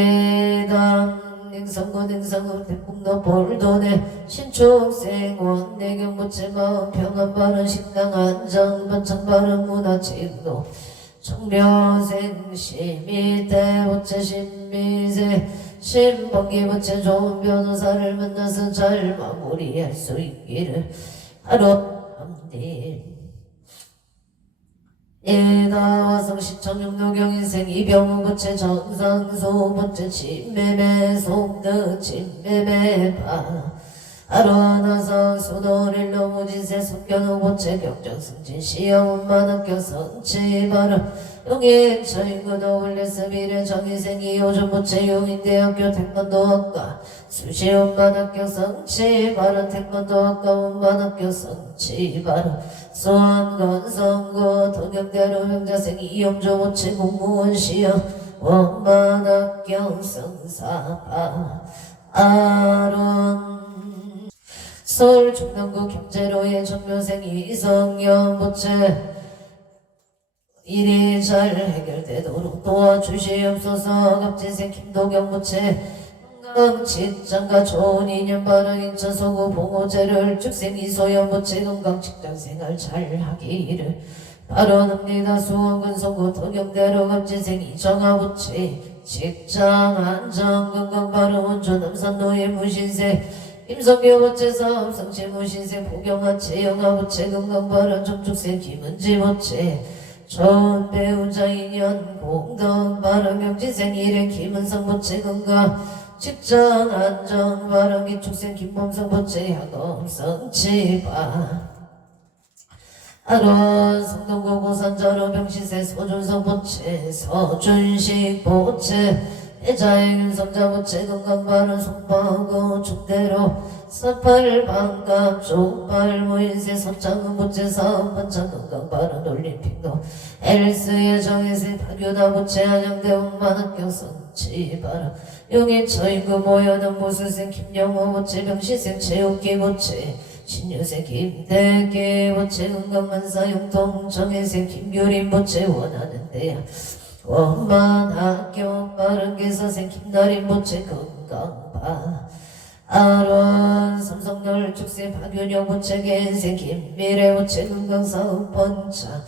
행성군 행성읍 대풍로 볼돈에 신축생 원내경 부채 마음 평안바른 식당 안정 번창바른 문화체육로 청묘생 시미대 부채 신미세 신번기 부채 좋은 변호사를 만나서 잘 마무리할 수 있기를 바랍니다. 예다와성 시청용노경인생 이병우 부채 정상소 부채 진매매 속득 진매매파 아로나성 수도릴로 무진세 속견우 부채 경정승진 시영만학교 성치바람 용인 처인구도 올레스 미래 정인생 이호준 부채 용인대학교 태권도학과 수시원만학교 성치바람 태권도학과 원만학교 성치바람 수원건성고 동경대로 병자생 이영조 부채 공무원 시험 원만학교 성사파 아론 서울 중랑구 경제로의 전묘생 이성영 부채 일이 잘 해결되도록 도와주시옵소서. 갑진생 김도경 부채 건강직장과 좋은 인연 바른 인천 서구 봉호제를 축생 이소연 부채 건강 직장생활 잘 하기를 바라옵니다. 수원군 서구 동경대로 갑진생 이정아 부채 직장 안정 건강 바른 원조 남산 노예 무신세 임성교 부채 사업 성취 무신세 보경아 채영아 부채 건강 바른 정축생 김은지 부채 좋은 배우자 인연 공덕 바른 명진생 일행 김은성 부채 건강 직장 안정 바른 기축생 김범성 부채 학업 성취바 아론 성동구 고산자로 병신생 서준성 부채 서준식 부채 해자의 윤성자 부채 건강 바른 송파구 축대로 서팔 반갑 족발 무인세 서창은 부채 사업 반찬 건강 바른 올림픽도 엘스의 정혜세 파교다 부채 한양대 원만학교 성취 바른 용인 처인구 모여든 무술생 김영호 부채 병신생 최욱기 부채 신유생 김대기 부채 건강만사 용통 정혜생 김규린 부채 원하는 대야 원만학교 빠른기사생 김나린 부채 건강바 아론 삼성열 축생 박윤영 부채 겐생 김미래 부채 건강사업 번창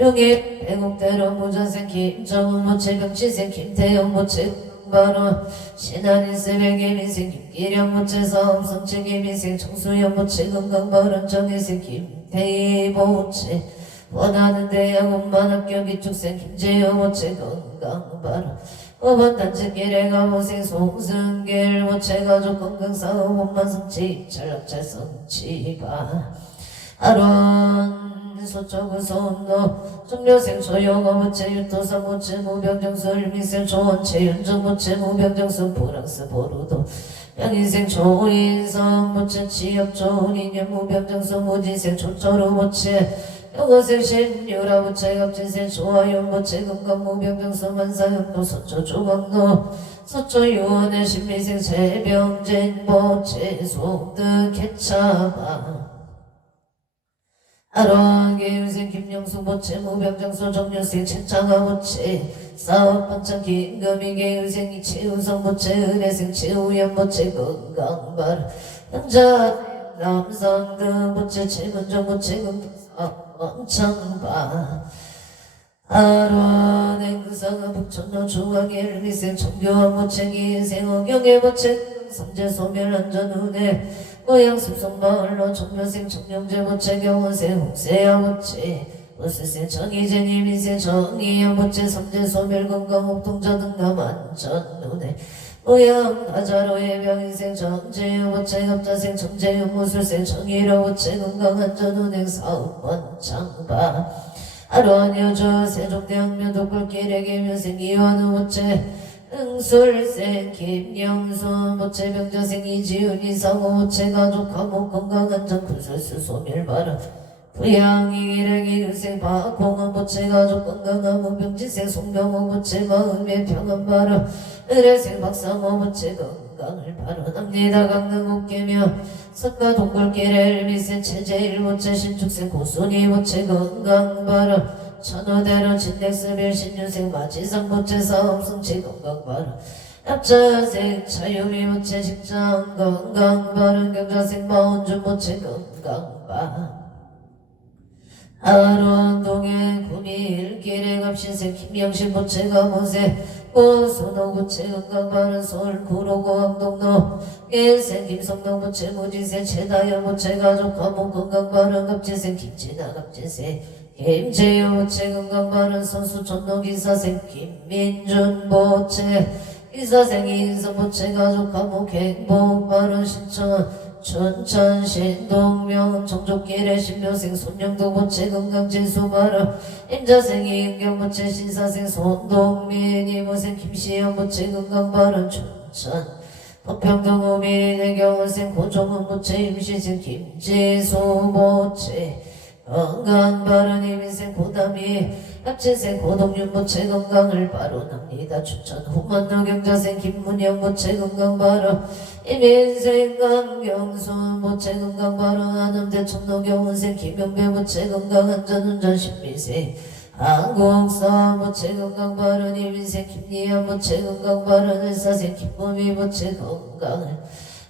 용인 배곡대로 무전생 김정은 부채 병치생 김태영 부채 건강바론 신한인 새벽의 민생 김기령 부채 사업 성취 김인생 정수영 부채 건강바론 정혜생 김태희 부채 원하는 대학 원만학교 기축생 김재영 부채 건강바람 어반단체길에 가보생 송승길 부채 가족 건강사업 원만성취 전락잘 성취바 아론 서초구 서운로 정려생 조영호 부채 유토사 부채 무병정수 을미생 조원채 윤정 부채 무병정수 프랑스 보르도 양인생 조인성 부채 취업 좋은 인연 무병정수 무진생 조초로 부채 영어생 신유라 부채 갑진생 조화연 부채 건강 무병정수 만사연도 서초 조광로 서초 유원의 신미생 세병진 부채 속득 개차바 아론 계율생 김영수 부채 무병정수 정유생 최창하 부채 사업 번창 김금희 계율생 이채우성 부채 은혜생 최우연 부채 건강발 형자 남성등 부채 최문정 부채 건강사업 엄청바 아론 행사가 북천로 중앙일 미생 정교한 부채 기인생 어경의 부채 삼재 소멸 안전 은혜 고향 숲속마을로 정묘생 정영재 부채 경원생 홍세야 부채 우스생 정희재 이민생 정희연 부채 삼재 소멸 건강 옥동자 등남 안전 은혜 고향 가자로의 병인생 정재유 부채 갑자생 정재유 무술생 정희로 부채 건강 안전 은행 사업원 장바 아론 여주 세종대학교 독불길의 개묘생 이완우 부채 응술생 김영수 부채 병자생 이지훈 이상호 부채 가족 감옥 건강안전 군술수 소멸바람 부양이 일행이 유생 박홍원 부채 가족 건강함은 병지생 송병호 부채 마음의 평안바람 은혜생 박상호 부채 건강을 발언합니다. 강릉 옥계며 석가 동굴길의 일미생 최재일 부채 신축생 고순이 부채 건강바람 천호대로 진택스빌 신유생 마지상 부채 사업 성취 건강바람 합자생 차유미 부채 직장 건강바람 경자생 마운준 부채 건강바람 아론 동해 구밀길에 합신생 김영신 부채가 모세 고순호 부채 건강바른 서울 구로고 항동로 일생 김성동 부채 무지세 최다연 부채 가족 가목 건강바른 갑진생 김진아 갑진생 김재효 부채 건강바른 선수 전노 기사생 김민준 부채 기사생 인성 부채 가족 가목 행복바른 신천 춘천 신동명 정족길의 신묘생 손영도 부채 건강진수바라 임자생 이은경 부채 신사생 손동민 이모생 김시영 부채 건강바라 춘천 부평동 우민의 경원생 고종훈 부채 임시생 김지수 부채 건강바른 이민생 고담이 합친생 고동윤 부채 건강을 바로납니다. 춘천 후만도 경자생 김문영 부채 건강바로 이민생 강경순 부채 건강바로 안암대 청노경운생 김영배 부채 건강안전운전 신민생 한국사 부채 건강바로 이민생 김리안 부채 건강바로 일사생 김범희 부채 건강을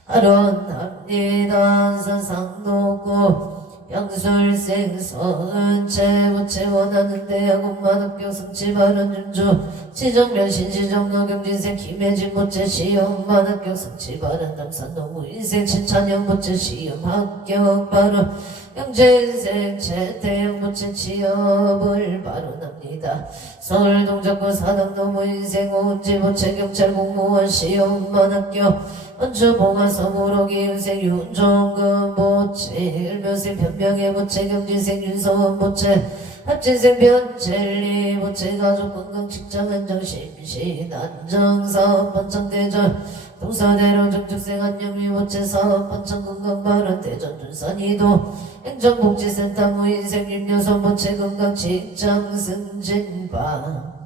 바로납니다. 사상도고 양술생 서은채 부채 원하는 대학원만 학교 성취바른 윤주 지정면 신지정노 경진생 김혜진 부채 시험만 학교 성취바른 남산동구 인생 친찬영 부채 시험 합격 바로 영재인생 최태영 부채 취업을 바로납니다. 서울 동작구 사당노무 인생 오은지 부채 경찰 공무원 시험만 학교 원주 봉화서 무록이 윤생 윤종근 부채 일묘생 변명의 부채 경진생 윤서원 부채 합진생 변젤리 부채 가족 건강 직장 안정 심신 안정 사업 번창 대전 동서대로 정축생 안녕미 부채 사업 번창 건강 발언 대전 준산이도 행정복지센터 무인생 윤여선 부채 건강 직장 승진방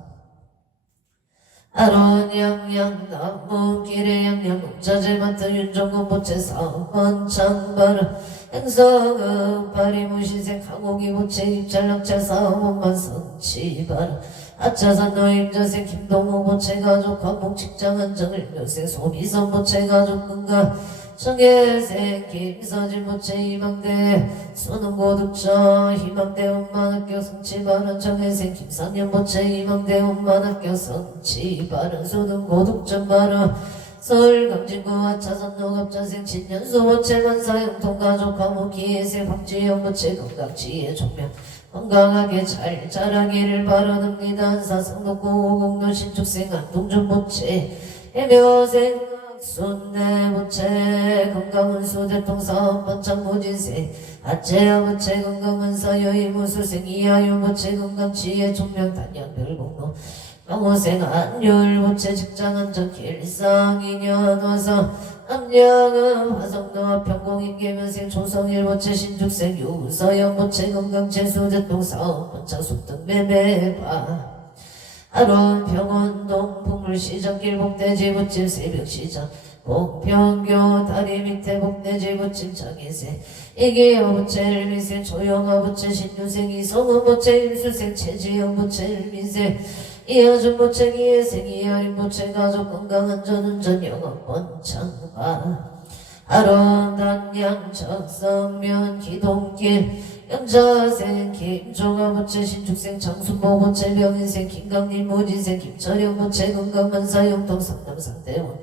아론 양양 남문 길의 양양 목자재마트 윤정근 부채 사원 창바른 행성읍 파리무신생 강옥이 부채 입찰락찰 사원만 성취바른 아차산 노임자생 김동호 부채 가족 감목 직장 안정을 명생 소비선 부채 가족 건강 청계생 김서진 부채 희망대 수능고득자 희망대 엄마학교 성취바른 청계생 김상현 부채 희망대 엄마학교 성취바른 수능고득점 바른 서울 강진구 아차산 노갑자생 진년수 부채 만사형통 가족 감옥 기회생 박지영 부채 건강지혜 종명 건강하게 잘 자라기를 바라옵니다. 한사성덕구 오공도 신축생 안동준 부채 해묘생 순내 부채 건강운수 대통사업 번창 무진생 아채야 부채 건강은사 여의무수생 이하윤 부채 건강지혜 총명 단양별공로 강호생 안율 부채 직장안전 길상 인연화성 암양은 화성노 평공인계면생 조성일 부채 신축생 유서영 부채 건강재수 대통사업 번창 속등 매매바 아론 병원동 풍물시장 길복대지 부침 새벽시장 복평교 다리 밑에 복대지 부침 장애생 이기여 부채 일미생 조영아 부채 신유생 이성은 부채 임수생 최지영 부채 일미생 이하준 부채 기회생 이하린 부채 가족 건강안전운전 영업 번창바 아론 단양 적성면 기동길 영자생 김종아 부채 신축생 장순보 부채 명인생 김강림 무진생 김철영 부채 건강만사 영동 상남상대원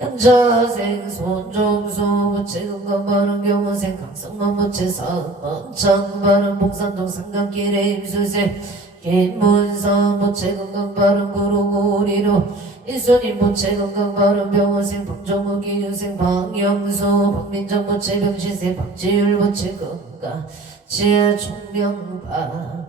영자생 손종수 부채 건강바른 경원생 강성만 부채 사업 번창바른 봉산동 상강길의 임수생 김문선 부채 건강바른 구로구리로 이순임 부채 건강바른 병원생 박정우 기유생 박영수 박민정 부채 병신생 박지율 부채 건강 지혜 총명바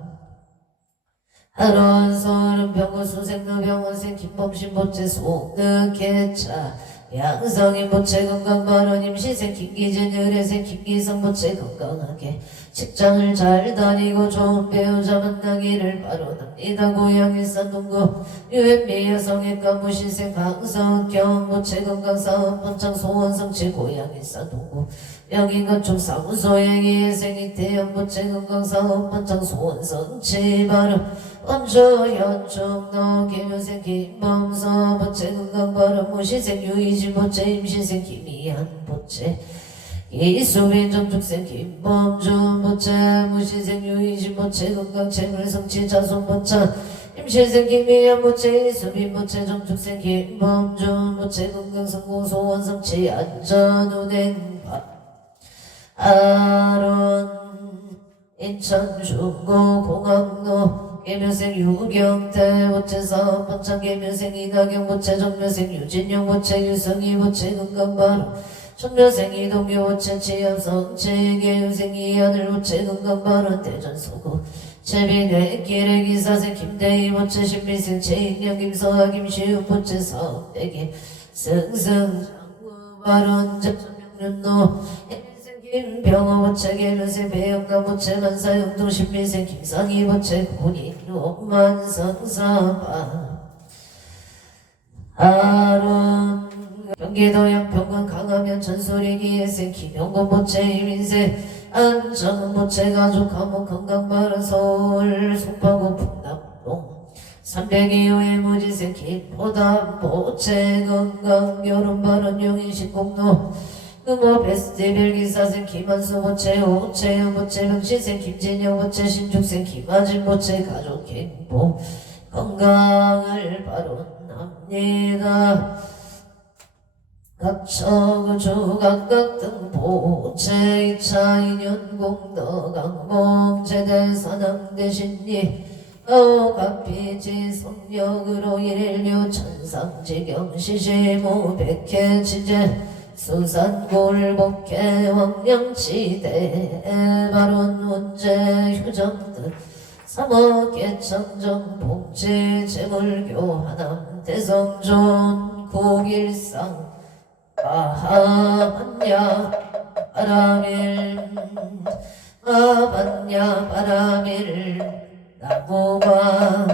하론서른 병원수생 노병원생 김범신 부채 소득개차 양성인 부채 건강바른 임시생 김기진 의뢰생 김기성 부채 건강하게 직장을 잘 다니고 좋은 배우자 만나기를 바라옵니다. 고향 일산 동구 유hen미 여성외과 무신생 강성경 부채 건강사업 번창 소원 성취 고향 일산 동구 명인건축 사무소 행위회생 이태영 부채 건강사업 번창 소원 성취 바로 원주 현충로 김효생 김범서 부채 건강바른 무신생 유이진 부채 임신생 김희한 부채 이수빈 정축생 김범준 보채 무신생 유이신 보채 건강채물 성치 자손 보차 임실생 김희연 보채 이수빈 보채 정축생 김범준 보채 건강성공 소원 성치 안전운행 아론 인천 중구 공항로 계묘생 유경태 보채 번창 계묘생 이나경 보채 정묘생 유진영 보채 유성희 보채 건강바로 천묘생 이동규 보채 치암성 체계유생 이하늘 보채 건강바로 대전 소구 채빈의 길의 기사생 김대희 보채 신미생 최인영 김서아 김시우 보채 사업대기 승승 장구 발언 접전명륜노 김병호 보채 계묘생 배영감 보채 만사영도 신미생 김상희 보채 군인 옥만성사바 아론 경기도 양평군 강화면 전소리기 예생 김영건 보채 이민생 안정은 보채 가족 감옥 건강마을 서울 송파구 풍남동 302호의 무지생 김포담 보채 건강 결혼발언 용인신공로 금호 베스트별 기사생 김한수 보채 오채영 보채 명시생 김진영 보채 신축생 김하진 보채 가족 행복 건강을 발언합니다. 각처구주 각각 등 보채 2차 2년 공덕 강봉 제대 사당 대신리 가피지 성력으로 일일류 천상지경 시시무 백해 지제 수산골 복해 황량치대 발언 운제 휴정 등 3억 개청정 복지 재물교 하남 대성존 국일상 아하반야 바라밀 아반야 바라밀 나무가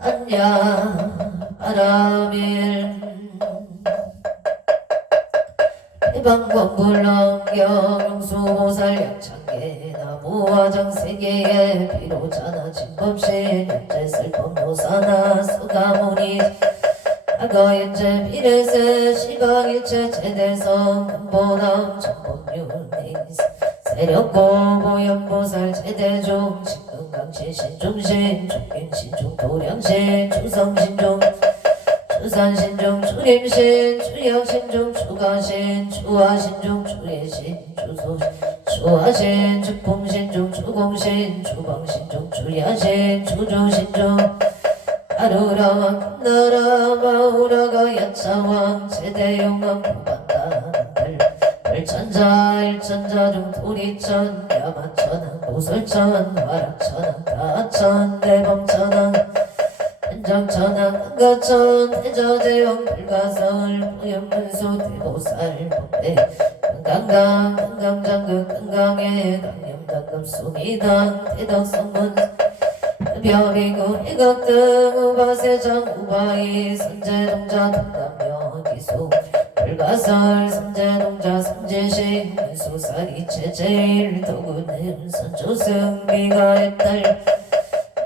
안야 바라밀 해방광불렁경 용수보살 양창계 나무화장 세계에 비로자나 진법신 현재슬법노사나 서가모니 과거인제 비례세 시각일체 제대성 근본함 전법륜행 세력고 보현보살 제대종 신금강신 신중신 중림신중 도량신 추성신중 추산신중 추림신 추영신중 추가신 추화신중 추예신 추소신 추화신 축풍신중 추공신 추방신중 추야신 추조신중 아루라왕 금나라 마우라가 야차왕 제대용왕 구반단들 별천자 일천자 중 도리천 야마천왕 고설천 화락천왕 다천 대범천왕 현정천왕 한가천 해저대왕 불가설 보현문수 대보살 법대 금강당 금강장극 금강해 강념당금 수미당 대덕성문 벼비구 해각등 우바세장 우바이 선제동자 등담며 기수 불가설 선제동자 선제식 민수사기 체제일 도구는 선조승 미가의딸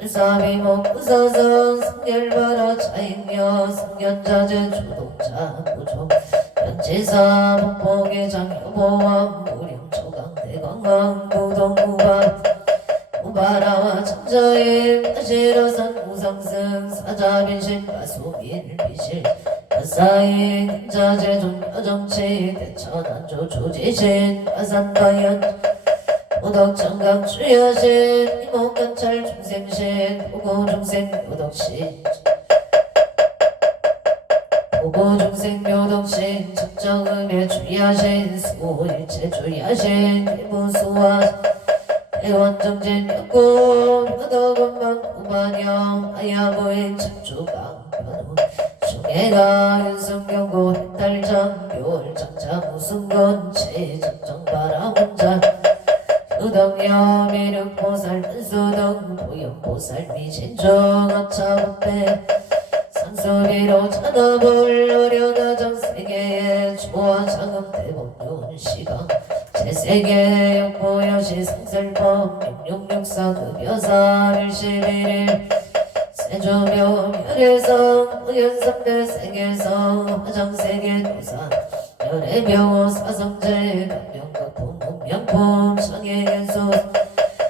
사비목 부사성 승열바라 차익녀 승견자재 주동자 구조 현지사 목복의장 여보왕 무령초강 대광왕 무동우바 우바라와 천자의 마시러선 우상승 사자빈신 가수밀비실 가사인 근자재종 여정치 대천안조 조지신 가산가연 오덕정강 주여신 이목관찰 중생신 보고중생 묘덕신 보고중생 묘덕신 적정음의 주야신 수일체 주야신 일무수와 대원정진 역고 표덕원망 우반영 아야부인 천주강 변호 중해가 윤성경고 햇달장 묘월장자 무승건 체적정바라 혼자 수덕여 미륵보살 은수덕 보현보살 미신중 아차법대 상수리로 찾아볼 어려가정 세계의 조화장음 대법륜 시강 제세계 역보여시 상설법 6664 급여사 111일 세조묘 멸해성 우연성대 세계성 화장세계 도산 열애묘 사성제 강령각 명품 장애연소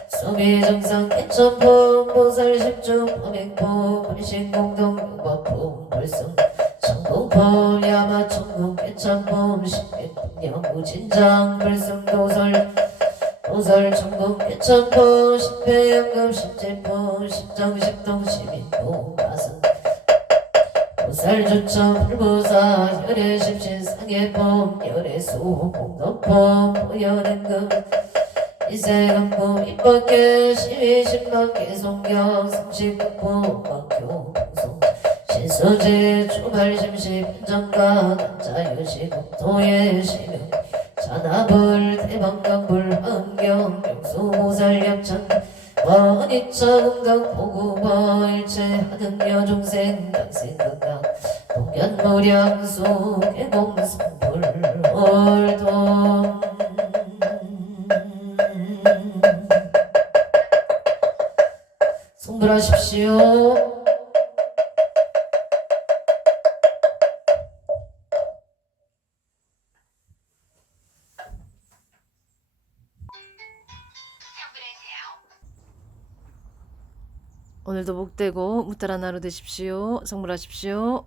소비정상 개천품 보살 십중 범행품 불신공동 유법품 불승 천공품 야마천공 개천품 신개품 영구진장 불승 도설 천공 개천품 신배연금 신제품 신정식동 시민품 가승 보살주천 불보사 열애십신 상해품 열애수 공덕품 보현임금 이세금품 입법계 시위신망계 송경 성식급품 막교 방송 신소재 주발심시 편정가 남자유시국토의 시명 잔나불 대방강불 환경 명수보살협찬 원이차 건강 보구버 일체 하등여 중생 당생건강 동견무량수 개공성불 월동 성불하십시오. 오늘도 복되고 무탈한 하루 되십시오. 성불하십시오.